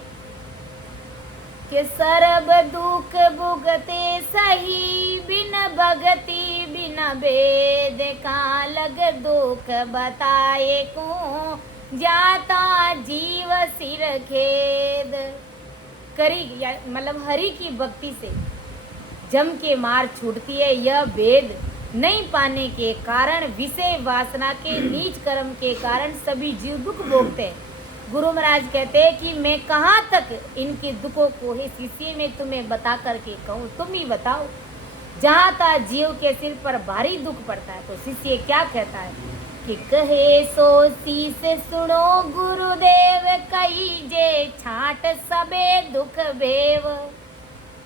कि सर्व दुख भुगते सही, बिन भगति बिन भेद का लग दुख बताए को, जाता जीव सिर खेद। करी मतलब हरि की भक्ति से जम के मार छूटती है। यह भेद नहीं पाने के कारण, विषय वासना के नीच कर्म के कारण सभी जीव दुख भोगते हैं। गुरु महाराज कहते हैं कि मैं कहाँ तक इनके दुखों को ही शिष्य में तुम्हें बता करके कहूँ, तुम ही बताओ। जहाँ तक जीव के सिर पर भारी दुख पड़ता है तो शिष्य क्या कहता है कि कहे सो शीस सुनो गुरुदेव, कही जे छाट सबे दुख भेव।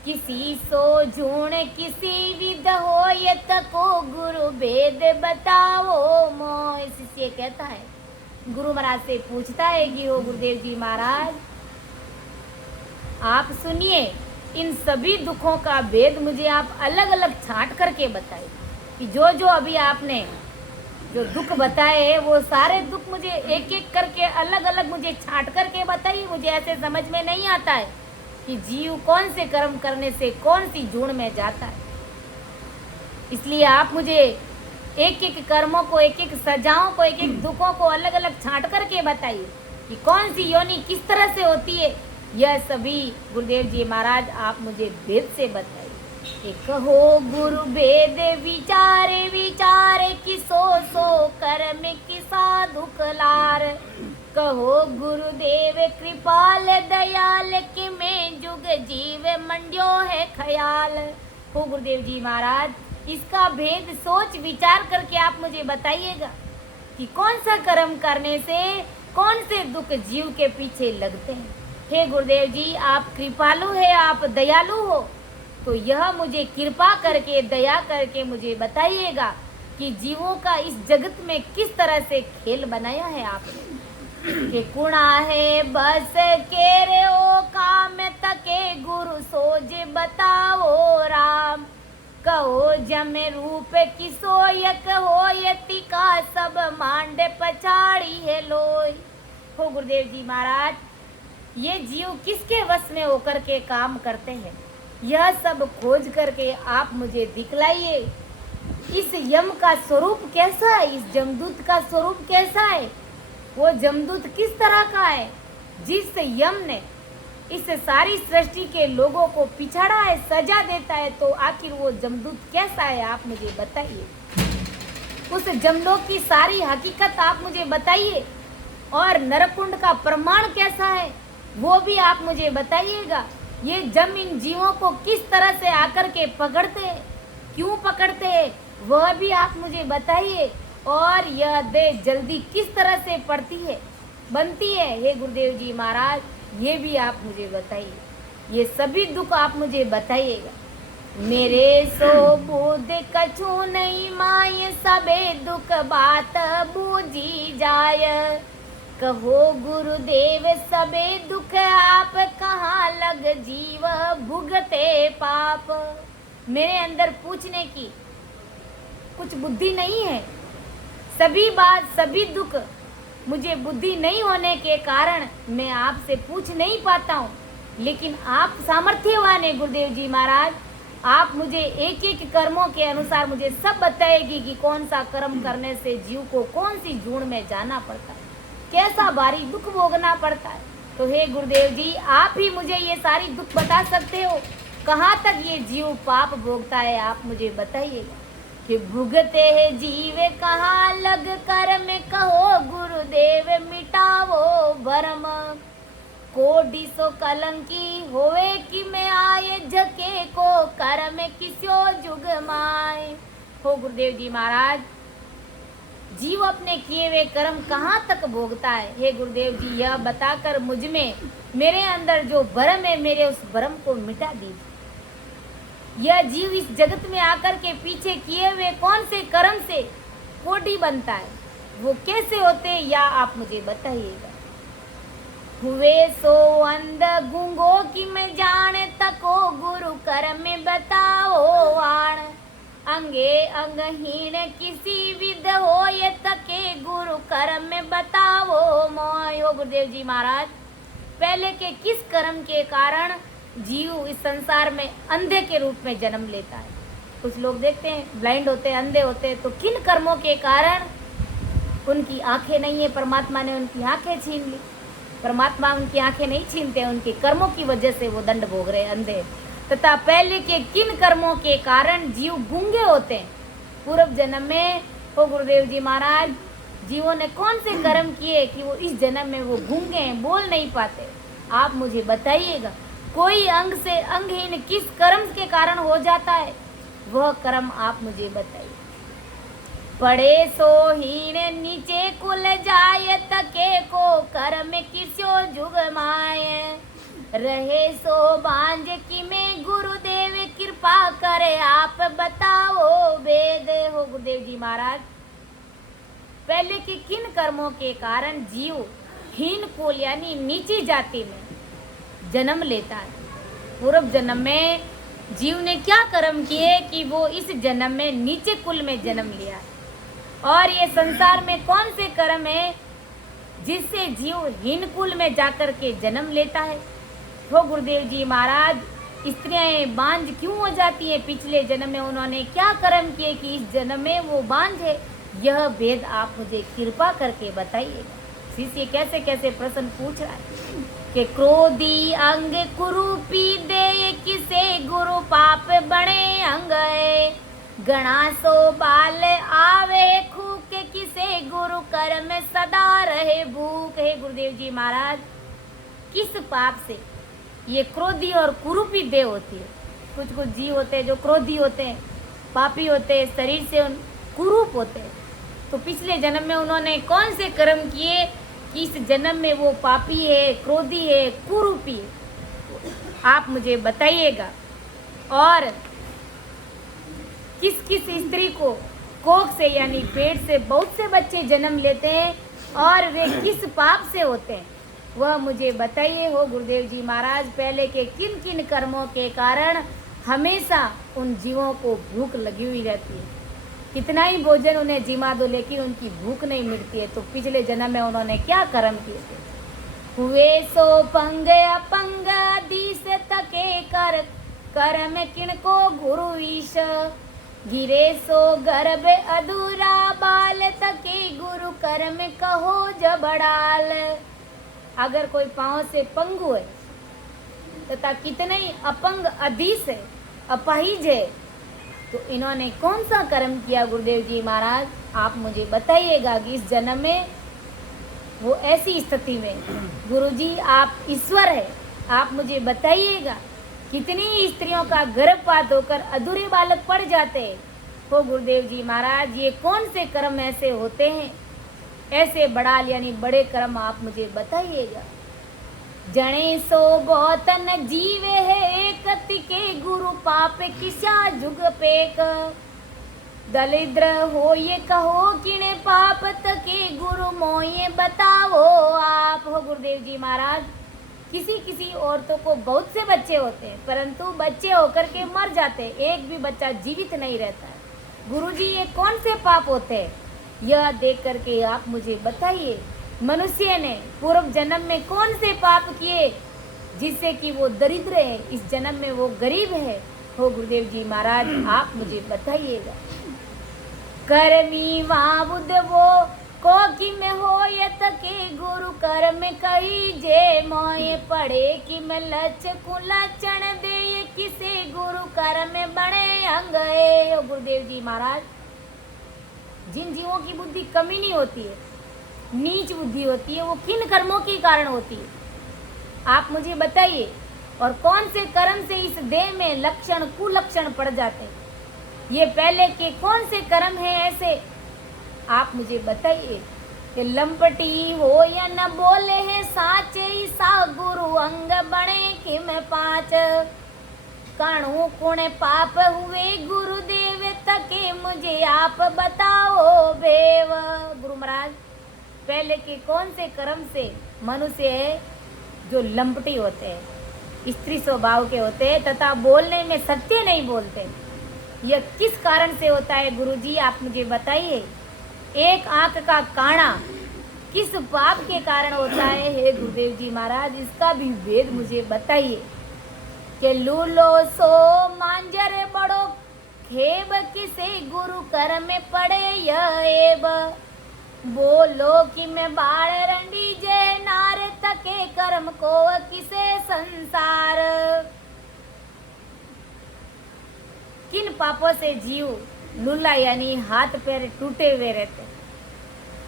किसी सो झूण किसी विध हो, ये तको गुरु भेद बताओ मोह। शिष्य कहता है, गुरु महाराज से पूछता है कि ओ गुरुदेव जी महाराज आप सुनिए, इन सभी दुखों का भेद मुझे आप अलग अलग छांट करके बताइए कि जो जो अभी आपने जो दुख बताए हैं वो सारे दुख मुझे एक एक करके अलग अलग मुझे छांट करके बताइए। मुझे ऐसे समझ में नहीं आता है कि जीव कौन से कर्म करने से कौन सी जून में जाता है। इसलिए आप मुझे एक एक कर्मों को, एक एक सजाओं को, एक एक दुखों को अलग अलग छांट करके बताइए कि कौन सी योनि किस तरह से होती है। यह सभी गुरुदेव जी महाराज आप मुझे भेद से बताइए। कहो गुरु वेद विचारे विचारे कि सो कर्म की साधु कलार। कहो गुरुदेव कृपाल दयाल कि मैं जुग जीव मंड्यो है ख्याल। हो गुरुदेव जी महाराज, इसका भेद सोच विचार करके आप मुझे बताइएगा कि कौन सा कर्म करने से कौन से दुख जीव के पीछे लगते हैं। हे गुरुदेव जी, आप कृपालु है, आप दयालु हो, तो यह मुझे कृपा करके दया करके मुझे बताइएगा कि जीवों का इस जगत में किस तरह से खेल बनाया है आपने। कि कुणा है बस के रे ओ काम तके गुरु सोज बताओ राम। कहो जमे रूप किसो यक हो यति का सब मांड पछाड़ी है लोई। हो गुरुदेव जी महाराज, ये जीव किसके वश में होकर के काम करते हैं, यह सब खोज करके आप मुझे दिखलाइए। इस यम का स्वरूप कैसा है, इस जमदूत का स्वरूप कैसा है, वो जमदूत किस तरह का है जिस यम ने इस सारी सृष्टि के लोगों को पिछाड़ा है, सजा देता है, तो आखिर वो जमदूत कैसा है आप मुझे बताइए। उस जमलोक की सारी हकीकत आप मुझे बताइए, और नरकुंड का प्रमाण कैसा है वो भी आप मुझे बताइएगा। ये जम इन जीवों को किस तरह से आकर के पकड़ते हैं, क्यों पकड़ते हैं, वह भी आप मुझे बताइए। और यह देह जल्दी किस तरह से पड़ती है, बनती है, हे गुरुदेव जी महाराज, ये भी आप मुझे बताइए। ये सभी दुख आप मुझे बताइएगा। मेरे सो बुध कछु नहीं माय, सबे दुख बात बूझी जाय। कहो गुरुदेव सबे दुख आप, कहाँ लग जीव भुगते पाप। मेरे अंदर पूछने की कुछ बुद्धि नहीं है, सभी बात सभी दुख मुझे बुद्धि नहीं होने के कारण मैं आपसे पूछ नहीं पाता हूँ। लेकिन आप सामर्थ्यवान है गुरुदेव जी महाराज, आप मुझे एक एक कर्मों के अनुसार मुझे सब बताएगी कि कौन सा कर्म करने से जीव को कौन सी जून में जाना पड़ता है, कैसा भारी दुख भोगना पड़ता है। तो हे गुरुदेव जी, आप ही मुझे ये सारी दुख बता सकते हो, कहाँ तक ये जीव पाप भोगता है आप मुझे बताइएगा। कि भुगते है जीव कहाँ लग कर्म, कहो गुरुदेव मिटावो भरम। कोडि सो कलंकी होवे कि मैं आए झके को, कर्म किस्यो जुग माए। हो गुरुदेव जी महाराज, जीव अपने किए हुए कर्म कहाँ तक भोगता है, हे गुरुदेव जी यह बताकर मुझ में मेरे अंदर जो भ्रम है, मेरे उस भ्रम को मिटा दीजिए। यह जीव इस जगत में आकर के पीछे किए हुए कौन से कर्म से कोटी बनता है, वो कैसे होते हैं, या आप मुझे बताइएगा। हुए सो अंध गूंगो कि मैं जाने तको, गुरु कर्म में बताओ आण। अंगे अंगहीन किसी विध हो ये तके, गुरु कर्म में बताओ मोय। हो गुरुदेव जी महाराज, पहले के किस कर्म के कारण जीव इस संसार में अंधे के रूप में जन्म लेता है। कुछ लोग देखते हैं ब्लाइंड होते हैं, अंधे होते हैं, तो किन कर्मों के कारण उनकी आंखें नहीं है, परमात्मा ने उनकी आंखें छीन ली। परमात्मा उनकी आंखें नहीं छीनते, उनके कर्मों की वजह से वो दंड भोग रहे अंधे। तथा पहले के किन कर्मों के कारण जीव गूंगे होते हैं पूर्व जन्म में। हो गुरुदेव जी महाराज, जीवों ने कौन से कर्म किए कि वो इस जन्म में वो गूंगे हैं, बोल नहीं पाते, आप मुझे बताइएगा। कोई अंग से अंगहीन किस कर्म के कारण हो जाता है, वह कर्म आप मुझे बताइए। पड़े सो हीन नीचे कुल जाय, तके को कर्म किस्यो जुग माए। रहे सो बांझ कि मैं गुरुदेव कृपा करे, आप बताओ वेद। हो गुरुदेव जी महाराज, पहले के किन कर्मों के कारण जीव हीन कुल यानी नीची जाति में जन्म लेता है। पूर्व जन्म में जीव ने क्या कर्म किए कि वो इस जन्म में नीचे कुल में जन्म लिया है, और ये संसार में कौन से कर्म है जिससे जीव हीन कुल में जाकर के जन्म लेता है। हो गुरुदेव जी महाराज, स्त्रियां बांझ क्यों हो जाती है, पिछले जन्म में उन्होंने क्या कर्म किए कि इस जन्म में वो बांझ है, यह भेद आप मुझे कृपा करके बताइएगा। शिष्य कैसे कैसे प्रश्न पूछ रहा है। कि क्रोधी अंग कुरूपी दे किसे गुरु पाप बणे अंग गणा सो बाल आवे खूक किसे गुरु कर में सदा रहे भूख। हे गुरुदेव जी महाराज, किस पाप से ये क्रोधी और कुरूपी देह होती है। कुछ कुछ जीव होते हैं जो क्रोधी होते हैं, पापी होते हैं, शरीर से कुरूप होते हैं। तो पिछले जन्म में उन्होंने कौन से कर्म किए कि इस जन्म में वो पापी है, क्रोधी है, कुरूपी है, आप मुझे बताइएगा। और किस किस स्त्री को कोख से यानी पेट से बहुत से बच्चे जन्म लेते हैं और वे किस पाप से होते हैं, वह मुझे बताइए हो गुरुदेव जी महाराज। पहले के किन किन कर्मों के कारण हमेशा उन जीवों को भूख लगी हुई रहती है। कितना ही भोजन उन्हें जिमा दो लेकिन उनकी भूख नहीं मिटती है। तो पिछले जन्म में उन्होंने क्या कर्म किए थे। हुए सो पंग अपंग दिस थके कर कर्म किनको गुरु ईश गिरे सो गर्भ अधूरा बाल थके गुरु कर्म कहो जबड़ाल। अगर कोई पांव से पंगु है तथा कितने ही अपंग अधीश है, अपाहिज है, तो इन्होंने कौन सा कर्म किया गुरुदेव जी महाराज, आप मुझे बताइएगा कि इस जन्म में वो ऐसी स्थिति में गुरुजी आप ईश्वर है, आप मुझे बताइएगा कितनी स्त्रियों का गर्भपात होकर अधूरे बालक पड़ जाते हैं। हो गुरुदेव जी महाराज, ये कौन से कर्म ऐसे होते हैं, ऐसे बड़ाल यानी बड़े कर्म आप मुझे बताइएगा। जणे सो गौतन जीवे है एक के गुरु पाप किसा जुग पेक दलिद्र हो ये कहो किने पाप तके गुरु मोये बताओ आप। हो गुरुदेव जी महाराज, किसी किसी औरतों को बहुत से बच्चे होते हैं परंतु बच्चे होकर के मर जाते हैं, एक भी बच्चा जीवित नहीं रहता है। गुरुजी ये कौन से पाप होते हैं, यह देख करके आप मुझे बताइए। मनुष्य ने पूर्व जन्म में कौन से पाप किए जिससे कि वो दरिद्र है, इस जन्म में वो गरीब है। हो गुरुदेव जी महाराज, आप मुझे बताइएगा। करमी वाबुद वो को कि में हो यत के गुरु कर में कही जे मोए पड़े कि मैं लच कुलचण दे ये किसे गुरु कर में बड़े अंगए। हो गुरुदेव जी महाराज, जिन जीवों की बुद्धि कमी नहीं होती है, नीच बुद्धि होती है, वो किन कर्मों के कारण होती है, आप मुझे बताइए। और कौन से कर्म से इस देह में लक्षण कुलक्षण पड़ जाते हैं, ये पहले के कौन से कर्म हैं ऐसे, आप मुझे बताइए। कि लंपटी हो या न बोले हैं साचे सा गुरु अंग बने कि मैं पाँच काणु कुण पाप हुए गुरुदेव तके मुझे आप बताओ बेव। गुरु महाराज, पहले के कौन से कर्म से मनुष्य है जो लंपटी होते हैं, स्त्री स्वभाव के होते हैं तथा बोलने में सत्य नहीं बोलते, यह किस कारण से होता है गुरुजी, आप मुझे बताइए। एक आंख का काना किस पाप के कारण होता है, हे गुरुदेव जी महाराज, इसका भी वेद मुझे बताइए। कि लूलो सो मांजर बड़ो खेब किसे गुरु कर में पड़े यह एब बोलो कि मैं बाढ़ रंडी जय नार तके कर्म को किसे संसार। किन पापों से जीव लूला यानी हाथ पैर टूटे हुए रहते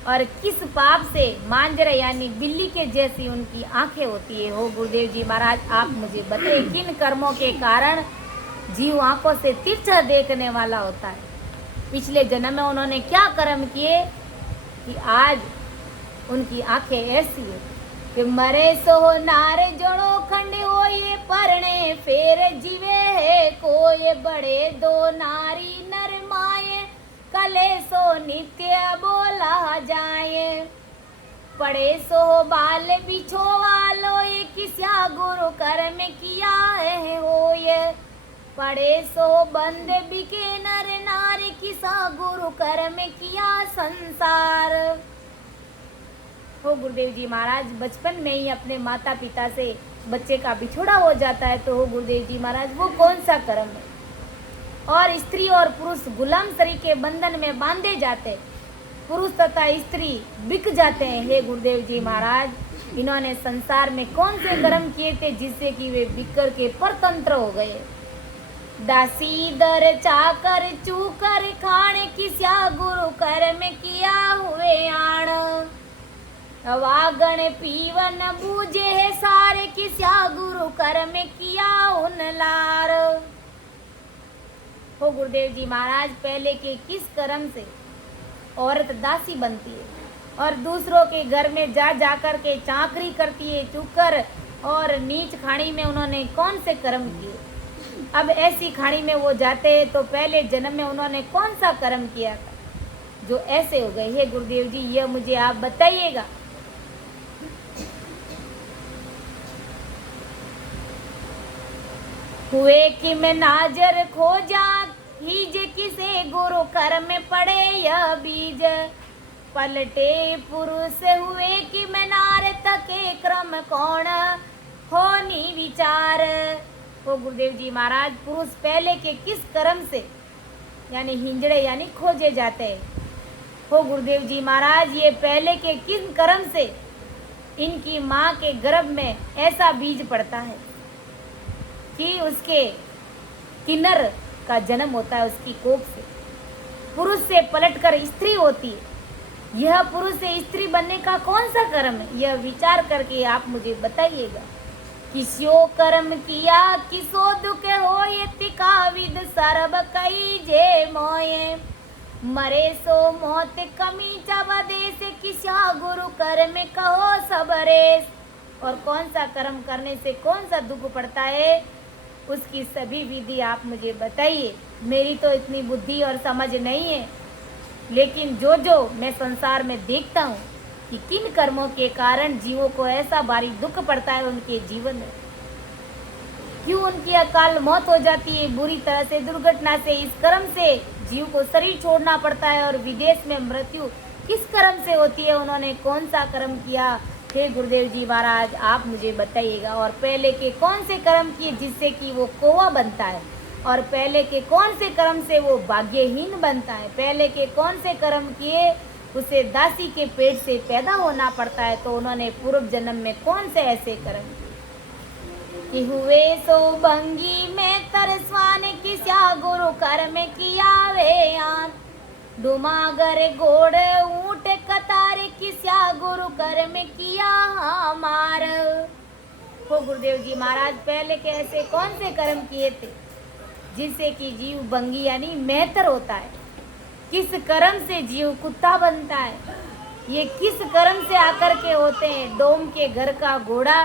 और किस पाप से मांजर यानी बिल्ली के जैसी उनकी आंखें होती है। हो गुरुदेव जी महाराज, आप मुझे बताइए किन कर्मों के कारण जीव आंखों से तिरछा देखने वाला होता है। पिछले जन्म में उन्होंने क्या कर्म किए कि आज उनकी आंखें ऐसी है कि मरे सो नारे जड़ो खंड हो ये परणे फेर जीवे है कोई बड़े दो नारी नर माए कले सो नित्य बोला जाए पड़े सो बाल बिछो वालो ये किस्या गुरु कर्म किया है हो ये पड़े सो बंद बिके नर नारी किसा गुरु कर्म किया संसार। हो गुरुदेव जी महाराज, बचपन में ही अपने माता पिता से बच्चे का बिछोड़ा हो जाता है तो हो गुरुदेव जी महाराज वो कौन सा कर्म है। और स्त्री और पुरुष गुलाम सरी के बंधन में बांधे जाते, पुरुष तथा स्त्री बिक जाते हैं। हे गुरुदेव जी महाराज, इन्होंने संसार में कौन से कर्म किए थे जिससे कि वे बिकर के परतंत्र हो गए। दासी दर चाकर चूकर खाण किस्या गुरु कर्म किया हुए आण। वागण पीवन बूझे है सारे किस्या गुरु कर्म किया उन लार। हो गुरुदेव जी महाराज, पहले के किस कर्म से औरत दासी बनती है और दूसरों के घर में जा जाकर के चाकरी करती है, चुकर और नीच खाड़ी में उन्होंने कौन से कर्म किए। अब ऐसी खाड़ी में वो जाते हैं तो पहले जन्म में उन्होंने कौन सा कर्म किया था जो ऐसे हो गए। हे गुरुदेव जी, यह मुझे आप बताइएगा। हुए कि मैं नाजर खोजा हीज किसे गुरु कर्म में पड़े यह बीज। पलटे पुरुष हुए कि मैं नार तके क्रम कौन होनी विचार। हो गुरुदेव जी महाराज, पुरुष पहले के किस कर्म से यानी हिंजड़े यानी खोजे जाते हैं। हो गुरुदेव जी महाराज, ये पहले के किन कर्म से इनकी माँ के गर्भ में ऐसा बीज पड़ता है कि उसके किन्नर का जन्म होता है, उसकी कोख से पुरुष से पलटकर स्त्री होती है। यह पुरुष से स्त्री बनने का कौन सा कर्म है, यह विचार करके आप मुझे बताइएगा। किस्यो कर्म किया किसो दुख होए तिका विद सर्ब कई जे मोये। मरे सो मौत कमी चबदे से किस्या गुरु कर्म कहो सबरेस। और कौन सा कर्म करने से कौन सा दुख पड़ता है, उसकी सभी विधि आप मुझे बताइए। मेरी तो इतनी बुद्धि और समझ नहीं है, लेकिन जो जो मैं संसार में देखता हूँ कि किन कर्मों के कारण जीवों को ऐसा भारी दुख पड़ता है उनके जीवन में, क्यों उनकी अकाल मौत हो जाती है बुरी तरह से दुर्घटना से। इस कर्म से जीव को शरीर छोड़ना पड़ता है और विदेश में मृत्यु किस कर्म से होती है, उन्होंने कौन सा कर्म किया। हे गुरुदेव जी महाराज, आप मुझे बताइएगा। और पहले के कौन से कर्म किए जिससे कि वो कौवा बनता है, और पहले के कौन से कर्म से वो भाग्यहीन बनता है। पहले के कौन से कर्म किए उसे दासी के पेट से पैदा होना पड़ता है, तो उन्होंने पूर्व जन्म में कौन से ऐसे कर्म किए कि हुए सो भंगी में तरसवान किस्या गुरु कर्म किया वे आन। डुमागर घोड़ ऊंट कतार किस्या गुरु कर्म किया हमार। हो गुरुदेव जी महाराज, पहले के ऐसे कौन से कर्म किए थे जिससे कि जीव भंगी यानी मेहतर होता है। किस कर्म से जीव कुत्ता बनता है, ये किस कर्म से आकर के होते हैं। डोम के घर का घोड़ा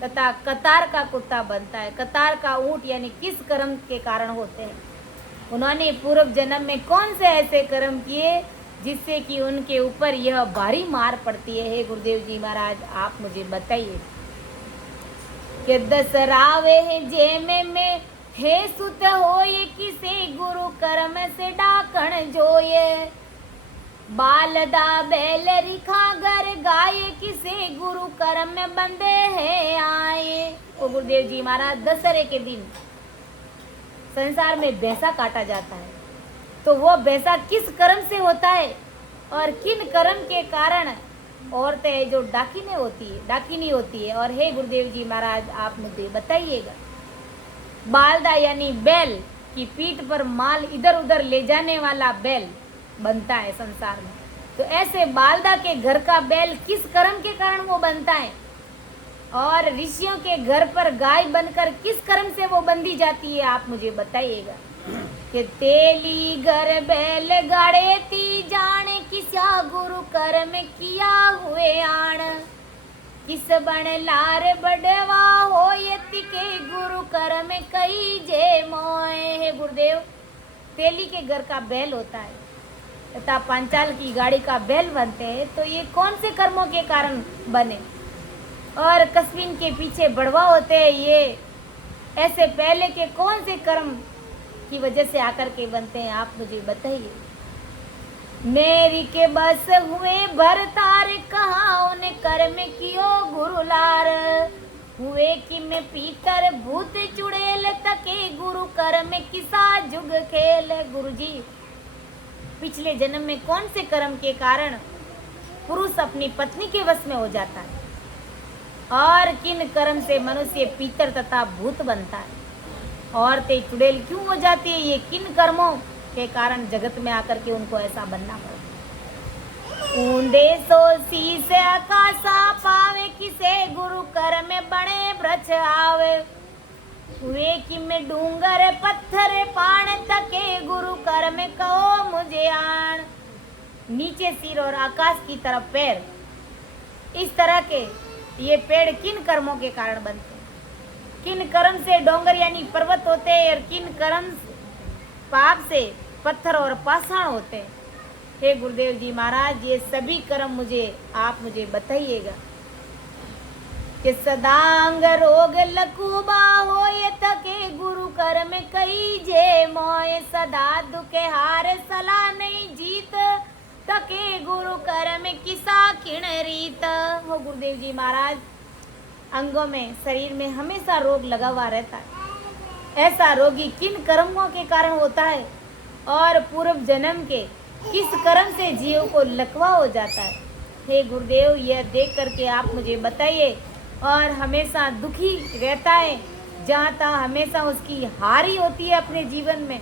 तथा कतार का कुत्ता बनता है, कतार का ऊंट, यानी किस कर्म के कारण होते हैं। उन्होंने पूर्व जन्म में कौन से ऐसे कर्म किए जिससे कि उनके ऊपर यह भारी मार पड़ती है। हे गुरुदेव जी महाराज, आप मुझे बताइए कि दसरावे जेमे में हे सुत होए किसे गुरु कर्म से डाकण जोये। बालदा बैल रिखा घर गाये किसे गुरु कर्म में बंदे हैं आए। ओ गुरुदेव जी महाराज, दशहरे के दिन संसार में भैंसा काटा जाता है, तो वो भैंसा किस कर्म से होता है और किन कर्म के कारण औरतें जो डाकिनी होती है। और हे गुरुदेव जी महाराज, आप मुझे बताइएगा। बालदा यानी बैल की पीठ पर माल इधर उधर ले जाने वाला बैल बनता है संसार में, तो ऐसे बालदा के घर का बैल किस कर्म के कारण वो बनता है। और ऋषियों के घर पर गाय बनकर किस कर्म से वो बंधी जाती है, आप मुझे बताइएगा। कि तेली घर बैल गाड़े ती जाने किस्या गुरु कर्म किया हुए आण। किस बन लार बड़वा हो यति के गुरु कर्म कई जे मोए। हे गुरुदेव, तेली के घर का बैल होता है तथा पांचाल की गाड़ी का बैल बनते हैं, तो ये कौन से कर्मों के कारण बने। और कस्बिन के पीछे बड़वा होते हैं, ये ऐसे पहले के कौन से कर्म की वजह से आकर के बनते हैं, आप मुझे बताइए। मेरी के बस हुए भरतार कहाँ उन कर्म कियो गुरुलार। हुए कि मैं पीतर भूत चुड़ैल तके गुरु कर्म किसा जुग खेल। गुरुजी, पिछले जन्म में कौन से कर्म के कारण पुरुष अपनी पत्नी के वश में हो जाता है, और किन कर्म से मनुष्य पीतर तथा भूत बनता है। औरतें चुड़ैल क्यों हो जाती है? ये किन कर्मों के कारण जगत में आकर के उनको ऐसा बनना पड़ता है। ऊंधे सो शीस आकाशा पावे, किसे गुरु कर में बड़े वृक्ष आवे। वे कि में डूंगर पत्थर पाण, तके गुरु कर में कहो मुझे आण। नीचे सिर और आकाश की तरफ पैर, इस तरह के ये पेड़ किन कर्मों के कारण बनते हैं? किन कर्म से डोंगर यानी पर्वत होते हैं और किन कर्म पाप से पत्थर और पाषाण होते हैं? हे गुरुदेव जी महाराज, ये सभी कर्म आप मुझे बताइएगा कि सदांग रोग लकुबा हो, ये थके गुरु कर में कई जे मोय। सदा दुखे हार सला नहीं जीत, तके गुरु कर में किसा किण रीत। हो गुरुदेव जी महाराज, अंगों में शरीर में हमेशा रोग लगा हुआ रहता है। ऐसा रोगी किन कर्मों के कारण होता है और पूर्व जन्म के किस कर्म से जीव को लकवा हो जाता है? हे गुरुदेव, यह देख करके आप मुझे बताइए। और हमेशा दुखी रहता है, जहाँ तहाँ हमेशा उसकी हार ही होती है अपने जीवन में।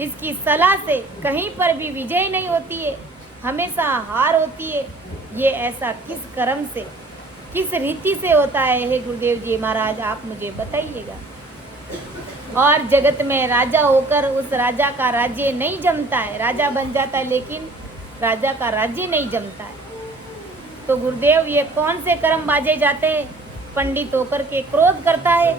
इसकी सलाह से कहीं पर भी विजय नहीं होती है, हमेशा हार होती है। ये ऐसा किस कर्म से, किस रीति से होता है? हे गुरुदेव जी महाराज, आप मुझे बताइएगा। और जगत में राजा होकर उस राजा का राज्य नहीं जमता है। राजा बन जाता है लेकिन राजा का राज्य नहीं जमता है। तो गुरुदेव, ये कौन से कर्म बाजे जाते हैं? पंडित होकर के क्रोध करता है,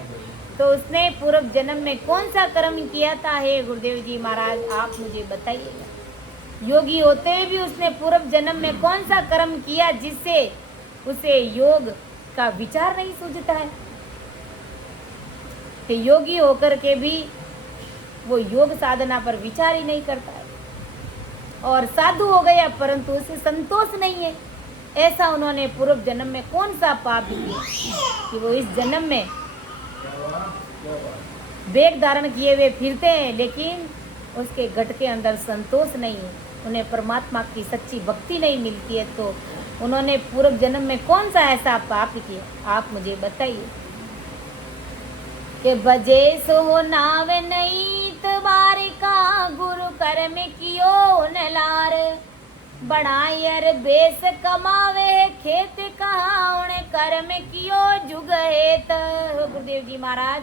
तो उसने पूर्व जन्म में कौन सा कर्म किया था? हे गुरुदेव जी महाराज, आप मुझे बताइएगा। योगी होते हुए भी उसने पूर्व जन्म में कौन सा कर्म किया जिससे उसे योग का विचार नहीं सूझता है? कि योगी होकर के भी वो योग साधना पर विचार ही नहीं करता है, और साधु हो गया परंतु उसे संतोष नहीं है। ऐसा उन्होंने पूर्व जन्म में कौन सा पाप किया कि वो इस जन्म में वेग धारण किए हुए फिरते हैं, लेकिन उसके घट के अंदर संतोष नहीं है, उन्हें परमात्मा की सच्ची भक्ति नहीं मिलती है। तो उन्होंने पूर्व जन्म में कौन सा ऐसा पाप किया? आप मुझे बताइए। कि बजे सो नावे नहीं तबारिका, गुरु कर में कियो न लार। बढ़ायर बेस कमावे, खेत कहाँ उन्हें कर में कियो जुग हेत। गुरुदेव जी महाराज,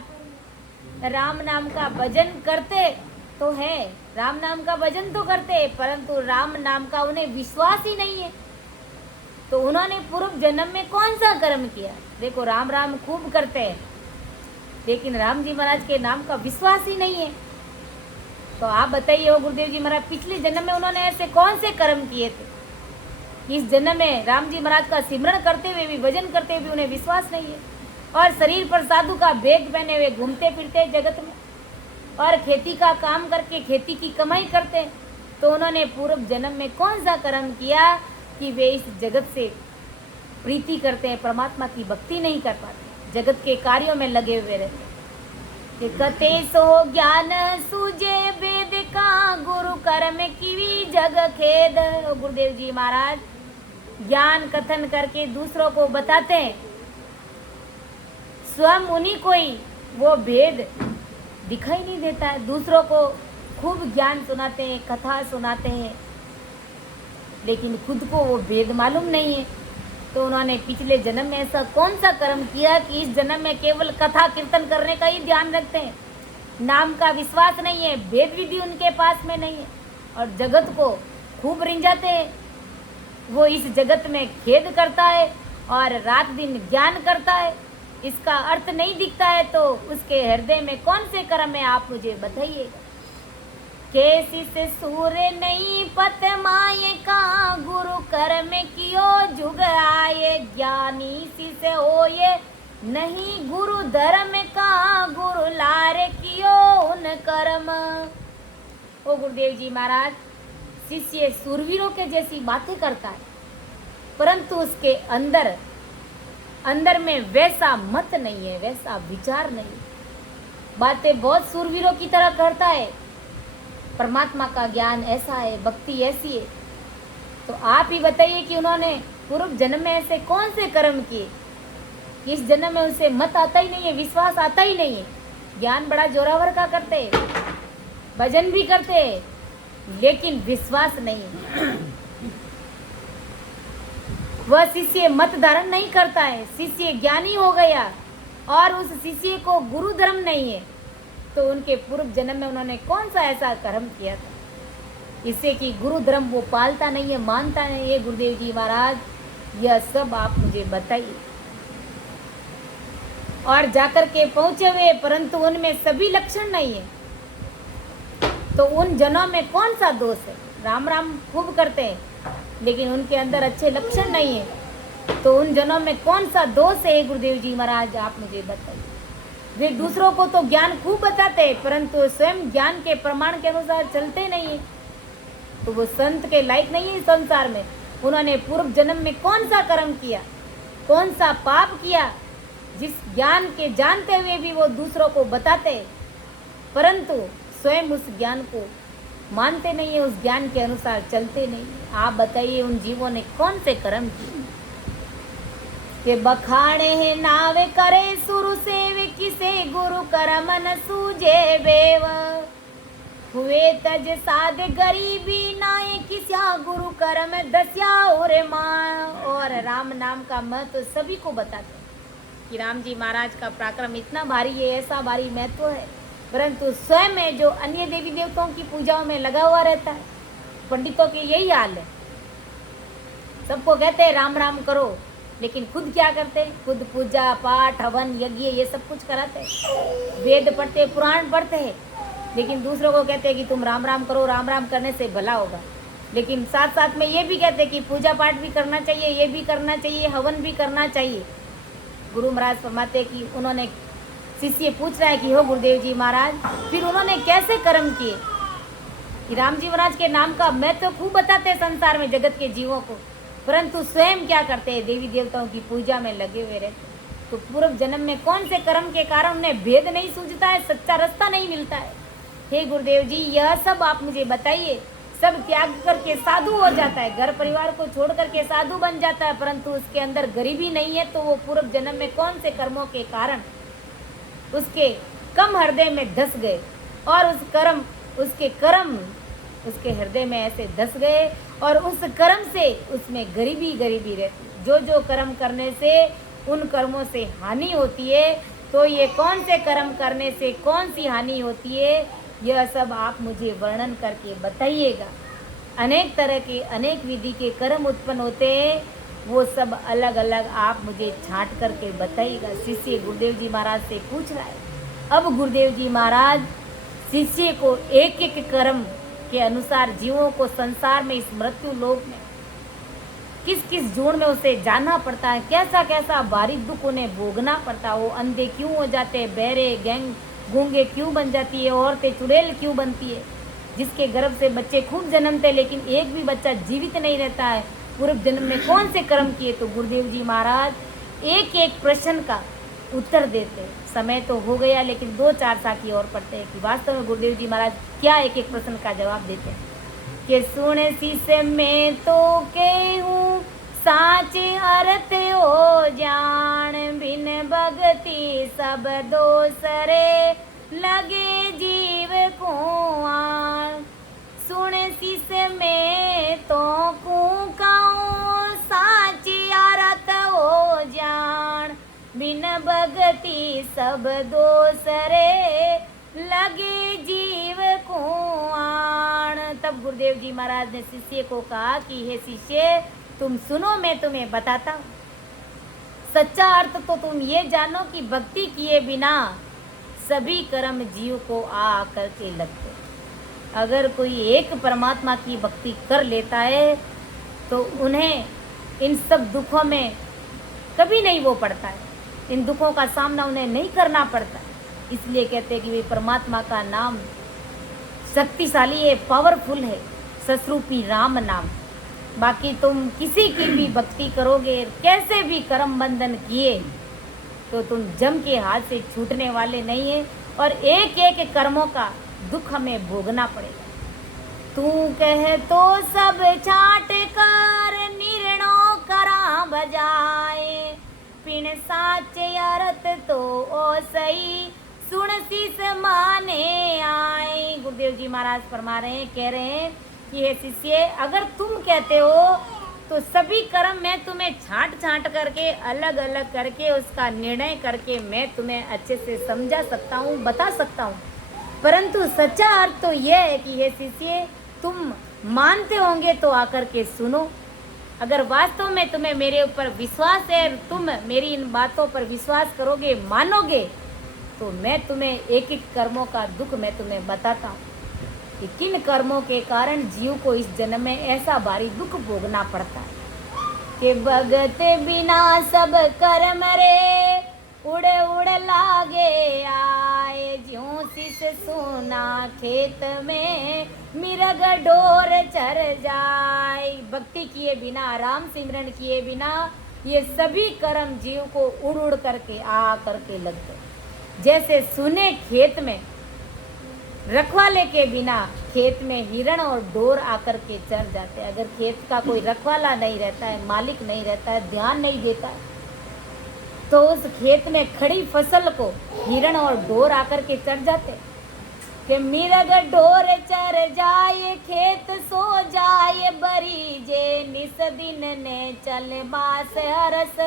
राम नाम का भजन करते तो है, राम नाम का भजन तो करते, परंतु राम नाम का उन्हें विश्वास ही नहीं है। तो उन्होंने पूर्व जन्म में कौन सा कर्म किया? देखो, राम राम खूब करते हैं लेकिन राम जी महाराज के नाम का विश्वास ही नहीं है। तो आप बताइए हो गुरुदेव जी महाराज, पिछले जन्म में उन्होंने ऐसे कौन से कर्म किए थे? इस जन्म में राम जी महाराज का सिमरण करते हुए भी, भजन करते हुए भी उन्हें विश्वास नहीं है, और शरीर पर साधु का भेद पहने हुए घूमते फिरते जगत में, और खेती का काम करके खेती की कमाई करते हैं। तो उन्होंने पूर्व जन्म में कौन सा कर्म किया कि वे इस जगत से प्रीति करते हैं, परमात्मा की भक्ति नहीं कर पाते, जगत के कार्यों में लगे हुए रहते हैं। कते सो ज्ञान सूझे वेद का, गुरु कर्म की जग खेद। गुरुदेव जी महाराज ज्ञान कथन करके दूसरों को बताते हैं, स्वयं उन्हीं को ही वो भेद दिखाई नहीं देता है। दूसरों को खूब ज्ञान सुनाते हैं, कथा सुनाते हैं, लेकिन खुद को वो भेद मालूम नहीं है। तो उन्होंने पिछले जन्म में ऐसा कौन सा कर्म किया कि इस जन्म में केवल कथा कीर्तन करने का ही ध्यान रखते हैं, नाम का विश्वास नहीं है, भेद विधि उनके पास में नहीं है, और जगत को खूब रिंझाते हैं। वो इस जगत में खेद करता है और रात दिन ज्ञान करता है, इसका अर्थ नहीं दिखता है। तो उसके हृदय में कौन से कर्म है? आप मुझे बताइएगा। कैसी से सूर्य नहीं पत माये का, गुरु कर्म कियो जुग आये। ज्ञानी सी से होये नहीं गुरु धर्म का, गुरु लारे कियो उन कर्म। ओ गुरुदेव जी महाराज, शिष्य सूरवीरों के जैसी बातें करता है, परंतु उसके अंदर में वैसा मत नहीं है, वैसा विचार नहीं। बातें बहुत सूरवीरों की तरह करता है, परमात्मा का ज्ञान ऐसा है, भक्ति ऐसी है। तो आप ही बताइए कि उन्होंने पूर्व जन्म में ऐसे कौन से कर्म किए इस जन्म में उनसे मत आता ही नहीं है, विश्वास आता ही नहीं है। ज्ञान बड़ा जोरावर का करते, भजन भी करते, लेकिन विश्वास नहीं है। वह शिष्य मत धारण नहीं करता है, शिष्य ज्ञानी हो गया और उस शिष्य को गुरु धर्म नहीं है, तो उनके पूर्व जन्म में उन्होंने कौन सा ऐसा कर्म किया था इससे कि गुरु धर्म वो पालता नहीं है, मानता नहीं है। गुरुदेव जी महाराज यह सब आप मुझे बताइए। और जाकर के पहुंचे हुए, परंतु उनमें सभी लक्षण नहीं है, तो उन जनों में कौन सा दोष है? राम राम खूब करते हैं लेकिन उनके अंदर अच्छे लक्षण नहीं है, तो उन जनों में कौन सा दोष है? गुरुदेव जी महाराज आप मुझे बताइए। वे दूसरों को तो ज्ञान खूब बताते हैं, परंतु स्वयं ज्ञान के प्रमाण के अनुसार चलते नहीं है, तो वो संत के लायक नहीं है संसार में। उन्होंने पूर्व जन्म में कौन सा कर्म किया, कौन सा पाप किया, जिस ज्ञान के जानते हुए भी वो दूसरों को बताते, परंतु स्वयं उस ज्ञान को मानते नहीं है, उस ज्ञान के अनुसार चलते नहीं। आप बताइए उन जीवों ने कौन से कर्म किए कि बखाड़े हैं नावे करे सुरु सेवे, किसे गुरु कर्म न सूझे बेव, हुए तज साध गरीबी नाये, किस्या गुरु कर्म दस्या और माँ। और राम नाम का महत्व सभी को बताते कि राम जी महाराज का पराक्रम इतना भारी है, ऐसा भारी महत्व है, परंतु स्वयं में जो अन्य देवी देवताओं की पूजाओं में लगा हुआ रहता है। पंडितों के यही हाल है, सबको कहते हैं राम राम करो, लेकिन खुद क्या करते हैं? खुद पूजा पाठ हवन यज्ञ ये सब कुछ कराते हैं, वेद पढ़ते, पुराण पढ़ते हैं, लेकिन दूसरों को कहते हैं कि तुम राम राम करो, राम राम करने से भला होगा। लेकिन साथ साथ में ये भी कहते हैं कि पूजा पाठ भी करना चाहिए, ये भी करना चाहिए, हवन भी करना चाहिए। गुरु महाराज फरमाते कि उन्होंने, शिष्य पूछ रहा है कि हो गुरुदेव जी महाराज फिर उन्होंने कैसे कर्म किए? कि राम जी महाराज के नाम का महत्व तो खूब बताते हैं संसार में जगत के जीवों को, परंतु स्वयं क्या करते हैं? देवी देवताओं की पूजा में लगे हुए रहते। तो पूर्व जन्म में कौन से कर्म के कारण उन्हें भेद नहीं सूझता है, सच्चा रास्ता नहीं मिलता है? हे गुरुदेव जी यह सब आप मुझे बताइए। सब त्याग करके साधु हो जाता है, घर परिवार को छोड़ करके साधु बन जाता है, परंतु उसके अंदर गरीबी नहीं है, तो वो पूर्व जन्म में कौन से कर्मों के कारण उसके कम हृदय में धस गए और उसके कर्म उसके हृदय में ऐसे धस गए और उस कर्म से उसमें गरीबी रहती। जो कर्म करने से उन कर्मों से हानि होती है, तो ये कौन से कर्म करने से कौन सी हानि होती है, यह सब आप मुझे वर्णन करके बताइएगा। अनेक तरह के अनेक विधि के कर्म उत्पन्न होते हैं, वो सब अलग अलग आप मुझे छांट करके बताइएगा। शिष्य गुरुदेव जी महाराज से पूछ रहा है। अब गुरुदेव जी महाराज शिष्य को एक एक कर्म के अनुसार जीवों को संसार में, इस मृत्यु लोक में किस किस जोड़ में उसे जाना पड़ता है, कैसा कैसा भारी दुख उन्हें भोगना पड़ता है। वो अंधे क्यों हो जाते हैं, बहरे गूंगे क्यों बन जाती है, औरतें चुड़ैल क्यों बनती है, जिसके गर्भ से बच्चे खूब जन्मते लेकिन एक भी बच्चा जीवित नहीं रहता है, पूर्व जन्म में कौन से कर्म किए? तो गुरुदेव जी महाराज एक एक प्रश्न का उत्तर देते। समय तो हो गया, लेकिन 2-4 साखी और पढ़ते हैं कि वास्तव में गुरुदेव जी महाराज क्या एक एक प्रश्न का जवाब देते हैं। कि सुन शीश में तो केहूँ साच अर्थ हो जान, बिन भगति सब दोसरे लगे जीव को आन। सुन शीश में तो कहूँ साच अर्थ हो जान, बिन भगति सब दोसरे लगे जीव को आन। तब गुरुदेव जी महाराज ने शिष्य को कहा कि हे शिष्य तुम सुनो, मैं तुम्हें बताता हूँ। सच्चा अर्थ तो तुम ये जानो कि भक्ति किए बिना सभी कर्म जीव को आ करके लगते। अगर कोई एक परमात्मा की भक्ति कर लेता है तो उन्हें इन सब दुखों में कभी नहीं वो पड़ता है, इन दुखों का सामना उन्हें नहीं करना पड़ता। इसलिए कहते हैं कि वे परमात्मा का नाम शक्तिशाली है, पावरफुल है, ससरूपी राम नाम। बाकी तुम किसी की भी भक्ति करोगे, कैसे भी कर्म बंधन किए, तो तुम जम के हाथ से छूटने वाले नहीं है और एक एक कर्मों का दुख हमें भोगना पड़ेगा। तू कहे तो सब छाट कर निर्णय करा बजाए, पिण साचे अर्थ तो ओ सही, सुन शीस माने आए। गुरुदेव जी महाराज फरमा रहे हैं, कह रहे हैं कि हे शिष्य, अगर तुम कहते हो तो सभी कर्म मैं तुम्हें छांट छांट करके अलग अलग करके उसका निर्णय करके मैं तुम्हें अच्छे से समझा सकता हूँ, बता सकता हूँ, परंतु सच्चा अर्थ तो यह है कि हे शिष्य, तुम मानते होंगे तो आकर के सुनो। अगर वास्तव में तुम्हें मेरे ऊपर विश्वास है, तुम मेरी इन बातों पर विश्वास करोगे, मानोगे, तो मैं तुम्हें एक एक कर्मों का दुख मैं तुम्हें बताता हूँ कि किन कर्मों के कारण जीव को इस जन्म में ऐसा भारी दुख भोगना पड़ता है कि भगत बिना सब कर्म रे, उड़े उड़े लागे आए, ज्यों शीस सोना खेत में मिरग डोर चर जाए। भक्ति किए बिना, राम सिमरन किए बिना ये सभी कर्म जीव को उड़ उड़ करके आ करके लगते। जैसे सुने खेत में रखवाले के बिना खेत में हिरण और डोर आकर के चर जाते हैं। अगर खेत का कोई रखवाला नहीं रहता है, मालिक नहीं रहता है, ध्यान नहीं देता है, तो उस खेत में खड़ी फसल को हिरण और डोर आकर के चर जाते हैं। कि मिरग डोर चर जाए, खेत सो जाए बरी जे, निस दिन ने चल बास हरस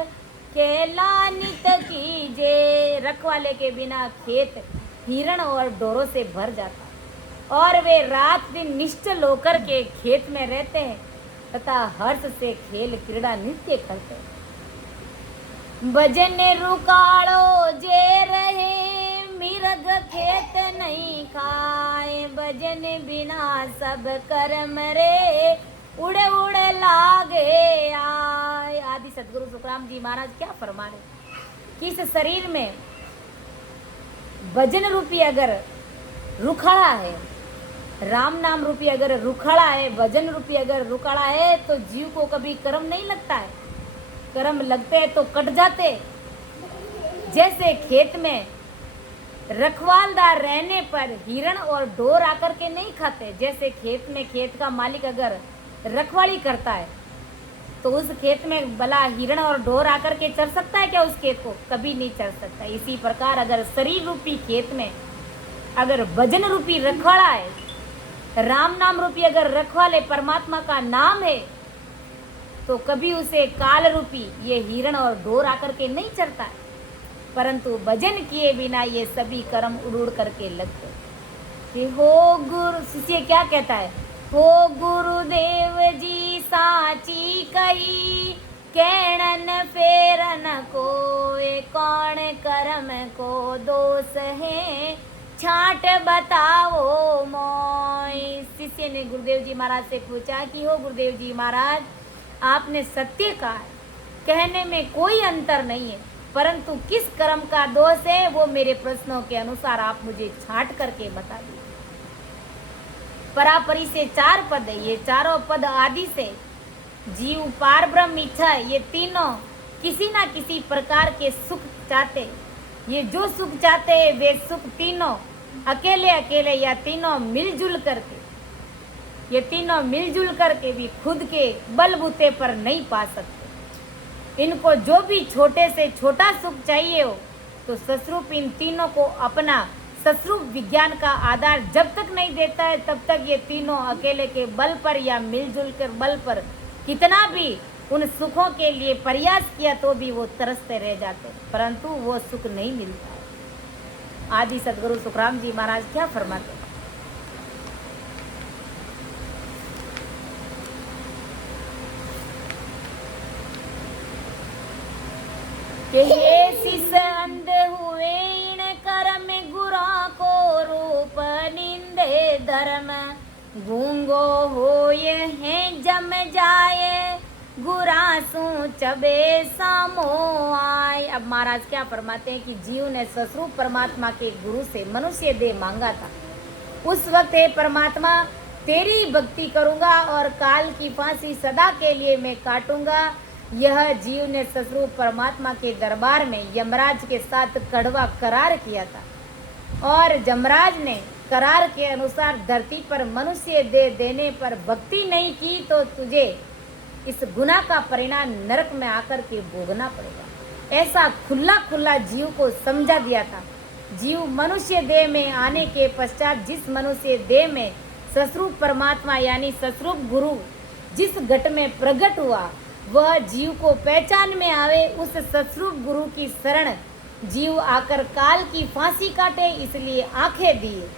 खेला नित कीजे। रखवाले के बिना खेत हिरण और डोरों से भर जाता और वे रात दिन निश्चल होकर के खेत में रहते हैं तथा हर्ष से खेल क्रीड़ा नृत्य करते हैं। भजन रुकाड़ो जे रहे, मिरग खेत नहीं खाए, भजन बिना सब कर्म रे, उड़े उड़े लागे आए। आदि सदगुरु सुखराम जी महाराज क्या फरमा रहे कि इस शरीर में भजन रूपी अगर रुखाड़ा है, राम नाम रूपी अगर रुखाड़ा है, भजन रूपी अगर रुखाड़ा है, तो जीव को कभी कर्म नहीं लगता है। कर्म लगते हैं तो कट जाते। जैसे खेत में रखवालदार रहने पर हिरण और डोर आकर के नहीं खाते, जैसे खेत में खेत का मालिक अगर रखवाली करता है तो उस खेत में भला हिरण और डोर आकर के चर सकता है क्या? उस खेत को कभी नहीं चर सकता। इसी प्रकार अगर शरीर रूपी खेत में अगर भजन रूपी रखवाला है, राम नाम रूपी अगर रखवाले परमात्मा का नाम है, तो कभी उसे काल रूपी ये हिरण और डोर आकर के नहीं चरता है। परंतु भजन किए बिना ये सभी कर्म उड़ करके लगते कि हो गुरु। शिष्य क्या कहता है? हो गुरुदेव जी साची कही, कहणन फेरन कोय, कौन कर्म को दोष है, छाट बताओ मोय। शिष्य ने गुरुदेव जी महाराज से पूछा कि हो गुरुदेव जी महाराज, आपने सत्य कहा है, कहने में कोई अंतर नहीं है, परंतु किस कर्म का दोष है वो मेरे प्रश्नों के अनुसार आप मुझे छांट करके बता दीजिए। परापरी से 4 पद है, ये चारों पद आदि से जीव पार ब्रह्म इच्छा, ये तीनों किसी ना किसी प्रकार के सुख चाहते। ये जो सुख चाहते हैं वे सुख तीनों अकेले अकेले या तीनों मिलजुल करके, ये तीनों मिलजुल करके भी खुद के बलबूते पर नहीं पा सकते। इनको जो भी छोटे से छोटा सुख चाहिए हो तो ससरूप इन तीनों को अपना ससरूप विज्ञान का आधार जब तक नहीं देता है तब तक ये तीनों अकेले के बल पर या मिलजुल कर बल पर कितना भी उन सुखों के लिए प्रयास किया तो भी वो तरसते रह जाते, परंतु वो सुख नहीं मिलता है। आदि सदगुरु सुखराम जी महाराज क्या फरमाते? कि ये शिष अंध हुए इन कर्म, गुरा को रूप निंदे धर्म, गूंगो होए हैं जम जाए, गुरासू चबे सामो आए। अब महाराज क्या फरमाते हैं कि जीव ने ससरूप परमात्मा के गुरु से मनुष्य देह मांगा था। उस वक्त हे परमात्मा, तेरी भक्ति करूंगा और काल की फांसी सदा के लिए मैं काटूंगा। यह जीव ने ससरूप परमात्मा के दरबार में यमराज के साथ कड़वा करार किया था और यमराज ने करार के अनुसार धरती पर मनुष्य दे देने पर भक्ति नहीं की तो तुझे इस गुनाह का परिणाम नरक में आकर के भोगना पड़ेगा। ऐसा खुला खुला जीव को समझा दिया था। जीव मनुष्य देह में आने के पश्चात जिस मनुष्य देह में सस्वरूप परमात्मा यानी सस्वरूप गुरु जिस घट में प्रकट हुआ, वह जीव को पहचान में आवे, उस सस्वरूप गुरु की शरण जीव आकर काल की फांसी काटे, इसलिए आंखें दिए।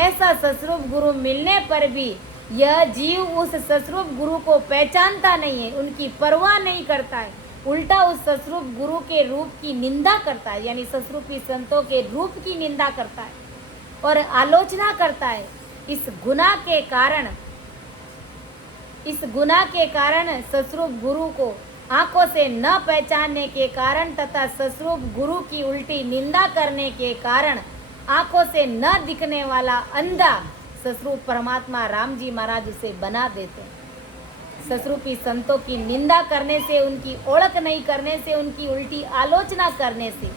ऐसा सस्वरूप गुरु मिलने पर भी यह जीव उस सस्वरूप गुरु को पहचानता नहीं है, उनकी परवाह नहीं करता है, उल्टा उस सस्वरूप गुरु के रूप की निंदा करता है, यानी सस्वरूपी संतों के रूप की निंदा करता है और आलोचना करता है। इस गुनाह के कारण सस्वरूप गुरु को आंखों से न पहचानने के कारण तथा सस्वरूप गुरु की उल्टी निंदा करने के कारण आंखों से न दिखने वाला अंधा सस्वरूप परमात्मा राम जी महाराज उसे बना देते हैं। सस्वरूपी संतों की निंदा करने से, उनकी ओळख नहीं करने से, उनकी उल्टी आलोचना करने से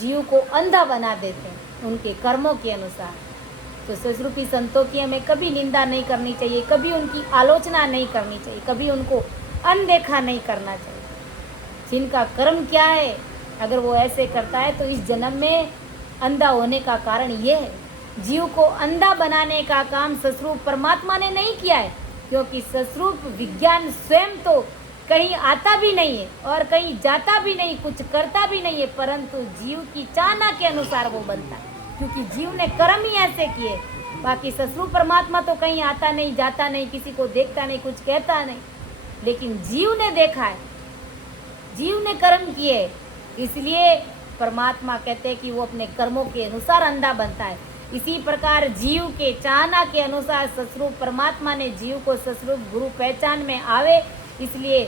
जीव को अंधा बना देते हैं उनके कर्मों के अनुसार। तो सस्वरूपी संतों की हमें कभी निंदा नहीं करनी चाहिए, कभी उनकी आलोचना नहीं करनी चाहिए, कभी उनको अनदेखा नहीं करना चाहिए। जिनका कर्म क्या है, अगर वो ऐसे करता है तो इस जन्म में अंधा होने का कारण ये है। जीव को अंधा बनाने का काम सस्वरूप परमात्मा ने नहीं किया है, क्योंकि सस्वरूप विज्ञान स्वयं तो कहीं आता भी नहीं है और कहीं जाता भी नहीं, कुछ करता भी नहीं है, परंतु जीव की चाहना के अनुसार वो बनता है, क्योंकि जीव ने कर्म ही ऐसे किए। बाकी सस्वरूप परमात्मा तो कहीं आता नहीं, जाता नहीं, किसी को देखता नहीं, कुछ कहता नहीं, लेकिन जीव ने देखा है, जीव ने कर्म किए, इसलिए परमात्मा कहते हैं कि वो अपने कर्मों के अनुसार अंधा बनता है। इसी प्रकार जीव के चाहना के अनुसार सस्वरूप परमात्मा ने जीव को सस्वरूप गुरु पहचान में आवे, इसलिए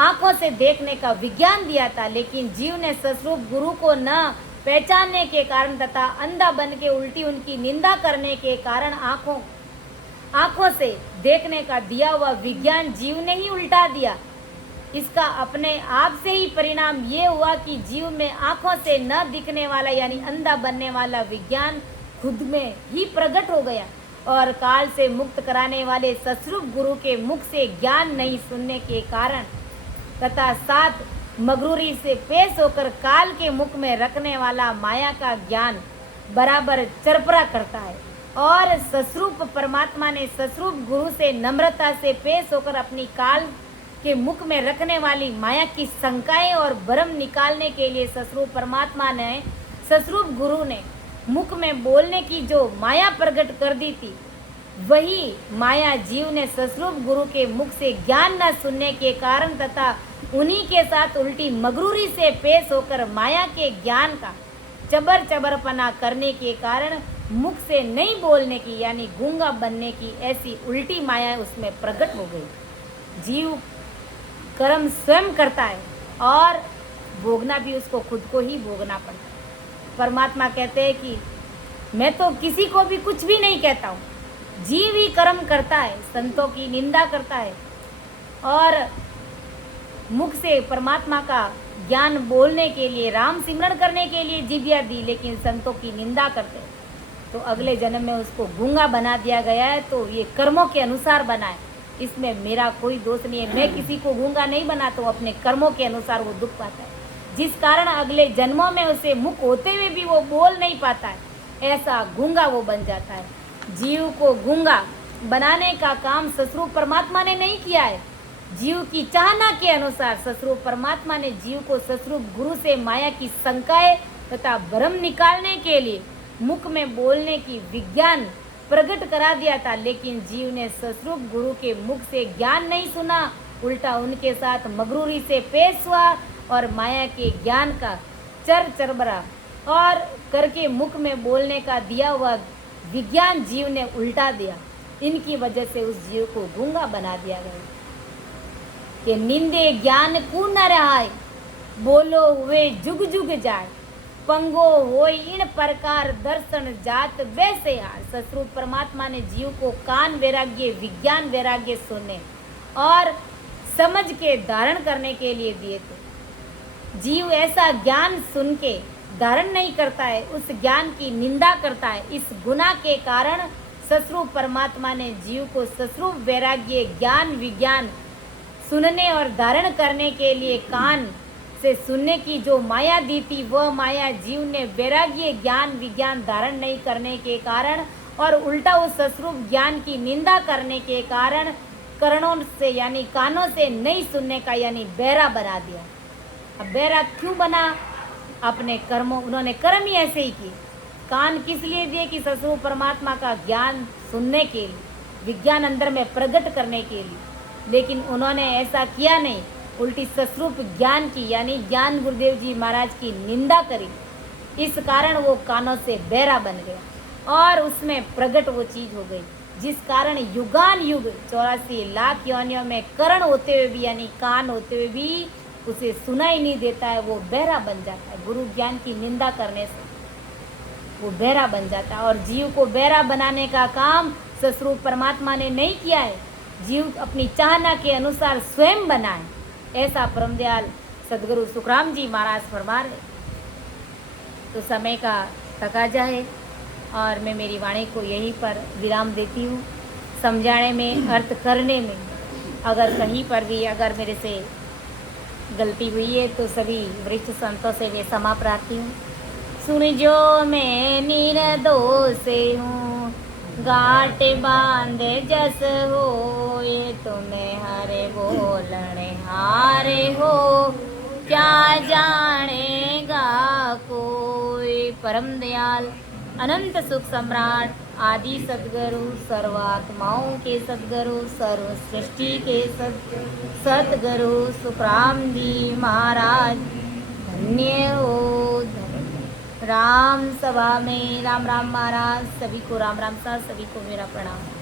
आंखों से देखने का विज्ञान दिया था, लेकिन जीव ने सस्वरूप गुरु को न पहचानने के कारण तथा अंधा बन के उल्टी उनकी निंदा करने के कारण आंखों से देखने का दिया हुआ विज्ञान जीव ने ही उल्टा दिया। इसका अपने आप से ही परिणाम ये हुआ कि जीव में आंखों से न दिखने वाला यानी अंधा बनने वाला विज्ञान खुद में ही प्रकट हो गया और काल से मुक्त कराने वाले सस्वरूप गुरु के मुख से ज्ञान नहीं सुनने के कारण तथा साथ मगरूरी से पेश होकर काल के मुख में रखने वाला माया का ज्ञान बराबर चरपरा करता है। और सस्वरूप परमात्मा ने सस्वरूप गुरु से नम्रता से पेश होकर अपनी काल के मुख में रखने वाली माया की शंकाएं और भ्रम निकालने के लिए सस्वरूप परमात्मा ने सस्वरूप गुरु ने मुख में बोलने की जो माया प्रकट कर दी थी, वही माया जीव ने सस्वरूप गुरु के मुख से ज्ञान न सुनने के कारण तथा उन्हीं के साथ उल्टी मगरूरी से पेश होकर माया के ज्ञान का चबरपना करने के कारण मुख से नहीं बोलने की यानी गूंगा बनने की ऐसी उल्टी माया उसमें प्रकट हो गई। जीव कर्म स्वयं करता है और भोगना भी उसको खुद को ही भोगना पड़ता है। परमात्मा कहते हैं कि मैं तो किसी को भी कुछ भी नहीं कहता हूँ, जीव ही कर्म करता है, संतों की निंदा करता है और मुख से परमात्मा का ज्ञान बोलने के लिए, राम सिमरण करने के लिए जिभिया दी, लेकिन संतों की निंदा करते हैं तो अगले जन्म में उसको गूंगा बना दिया गया है। तो ये कर्मों के अनुसार बना है, इसमें मेरा कोई दोष नहीं है। मैं किसी को गूंगा नहीं बना, तो अपने कर्मों के अनुसार वो दुख पाता है, जिस कारण अगले जन्मों में उसे मुख होते हुए भी वो बोल नहीं पाता है, ऐसा गूंगा वो बन जाता है। जीव को गूंगा बनाने का काम सस्वरूप परमात्मा ने नहीं किया है। जीव की चाहना के अनुसार सस्वरूप परमात्मा ने जीव को सस्वरूप गुरु से माया की शंकाएं तथा भ्रम निकालने के लिए मुख में बोलने की विज्ञान प्रकट करा दिया था, लेकिन जीव ने सस्वरूप गुरु के मुख से ज्ञान नहीं सुना, उल्टा उनके साथ मगरूरी से पेश हुआ और माया के ज्ञान का चरबरा और करके मुख में बोलने का दिया हुआ विज्ञान जीव ने उल्टा दिया। इनकी वजह से उस जीव को गूंगा बना दिया गया कि निंदे ज्ञान कु न रहाय, बोलो हुए जुग जुग जाए, पंगो होय इन प्रकार दर्शन जात वैसे हार। सस्वरूप परमात्मा ने जीव को कान वैराग्य, विज्ञान वैराग्य सुनने और समझ के धारण करने के लिए दिए थे। जीव ऐसा ज्ञान सुन के धारण नहीं करता है, उस ज्ञान की निंदा करता है। इस गुनाह के कारण सस्वरूप परमात्मा ने जीव को सस्वरूप वैराग्य, ज्ञान, विज्ञान सुनने और धारण करने के लिए कान से सुनने की जो माया दी थी, वह माया जीव ने वैराग्य ज्ञान विज्ञान धारण नहीं करने के कारण और उल्टा उस सस्वरूप ज्ञान की निंदा करने के कारण कर्णों से यानी कानों से नहीं सुनने का यानी बहरा बना दिया। अब बहरा क्यों बना? अपने कर्मों, उन्होंने कर्म ही ऐसे ही किए। कान किस लिए दिए? कि सस्वरूप परमात्मा का ज्ञान सुनने के लिए, विज्ञान अंदर में प्रकट करने के लिए। लेकिन उन्होंने ऐसा किया नहीं, उल्टी सस्वरूप ज्ञान की यानी ज्ञान गुरुदेव जी महाराज की निंदा करी। इस कारण वो कानों से बहरा बन गया और उसमें प्रकट वो चीज हो गई, जिस कारण युगान युग 84 लाख योनियों में करण होते हुए भी यानी कान होते हुए भी उसे सुनाई नहीं देता है, वो बहरा बन जाता है। गुरु ज्ञान की निंदा करने से वो बहरा बन जाता है। और जीव को बहरा बनाने का काम सस्वरूप परमात्मा ने नहीं किया है, जीव अपनी चाहना के अनुसार स्वयं बना है। ऐसा परमदयाल सदगुरु सुखराम जी महाराज फरमा रहे। तो समय का तकाजा है और मैं मेरी वाणी को यहीं पर विराम देती हूँ। समझाने में, अर्थ करने में अगर कहीं पर भी अगर मेरे से गलती हुई है तो सभी वरिष्ठ संतों से मैं क्षमा प्रार्थी हूँ। सुन जो मैं निर्दोष हूँ, गाट बांध जस हो, ये तुम्हें हरे बोलने हारे हो, क्या जानेगा कोई। परम दयाल अनंत सुख सम्राट आदि सद्गुरु, सर्वात्माओं के सद्गुरु, सर्व सृष्टि के सद्गुरु सुखराम जी महाराज धन्य हो। राम सभा में राम राम महाराज, सभी को राम राम सा, सभी को मेरा प्रणाम।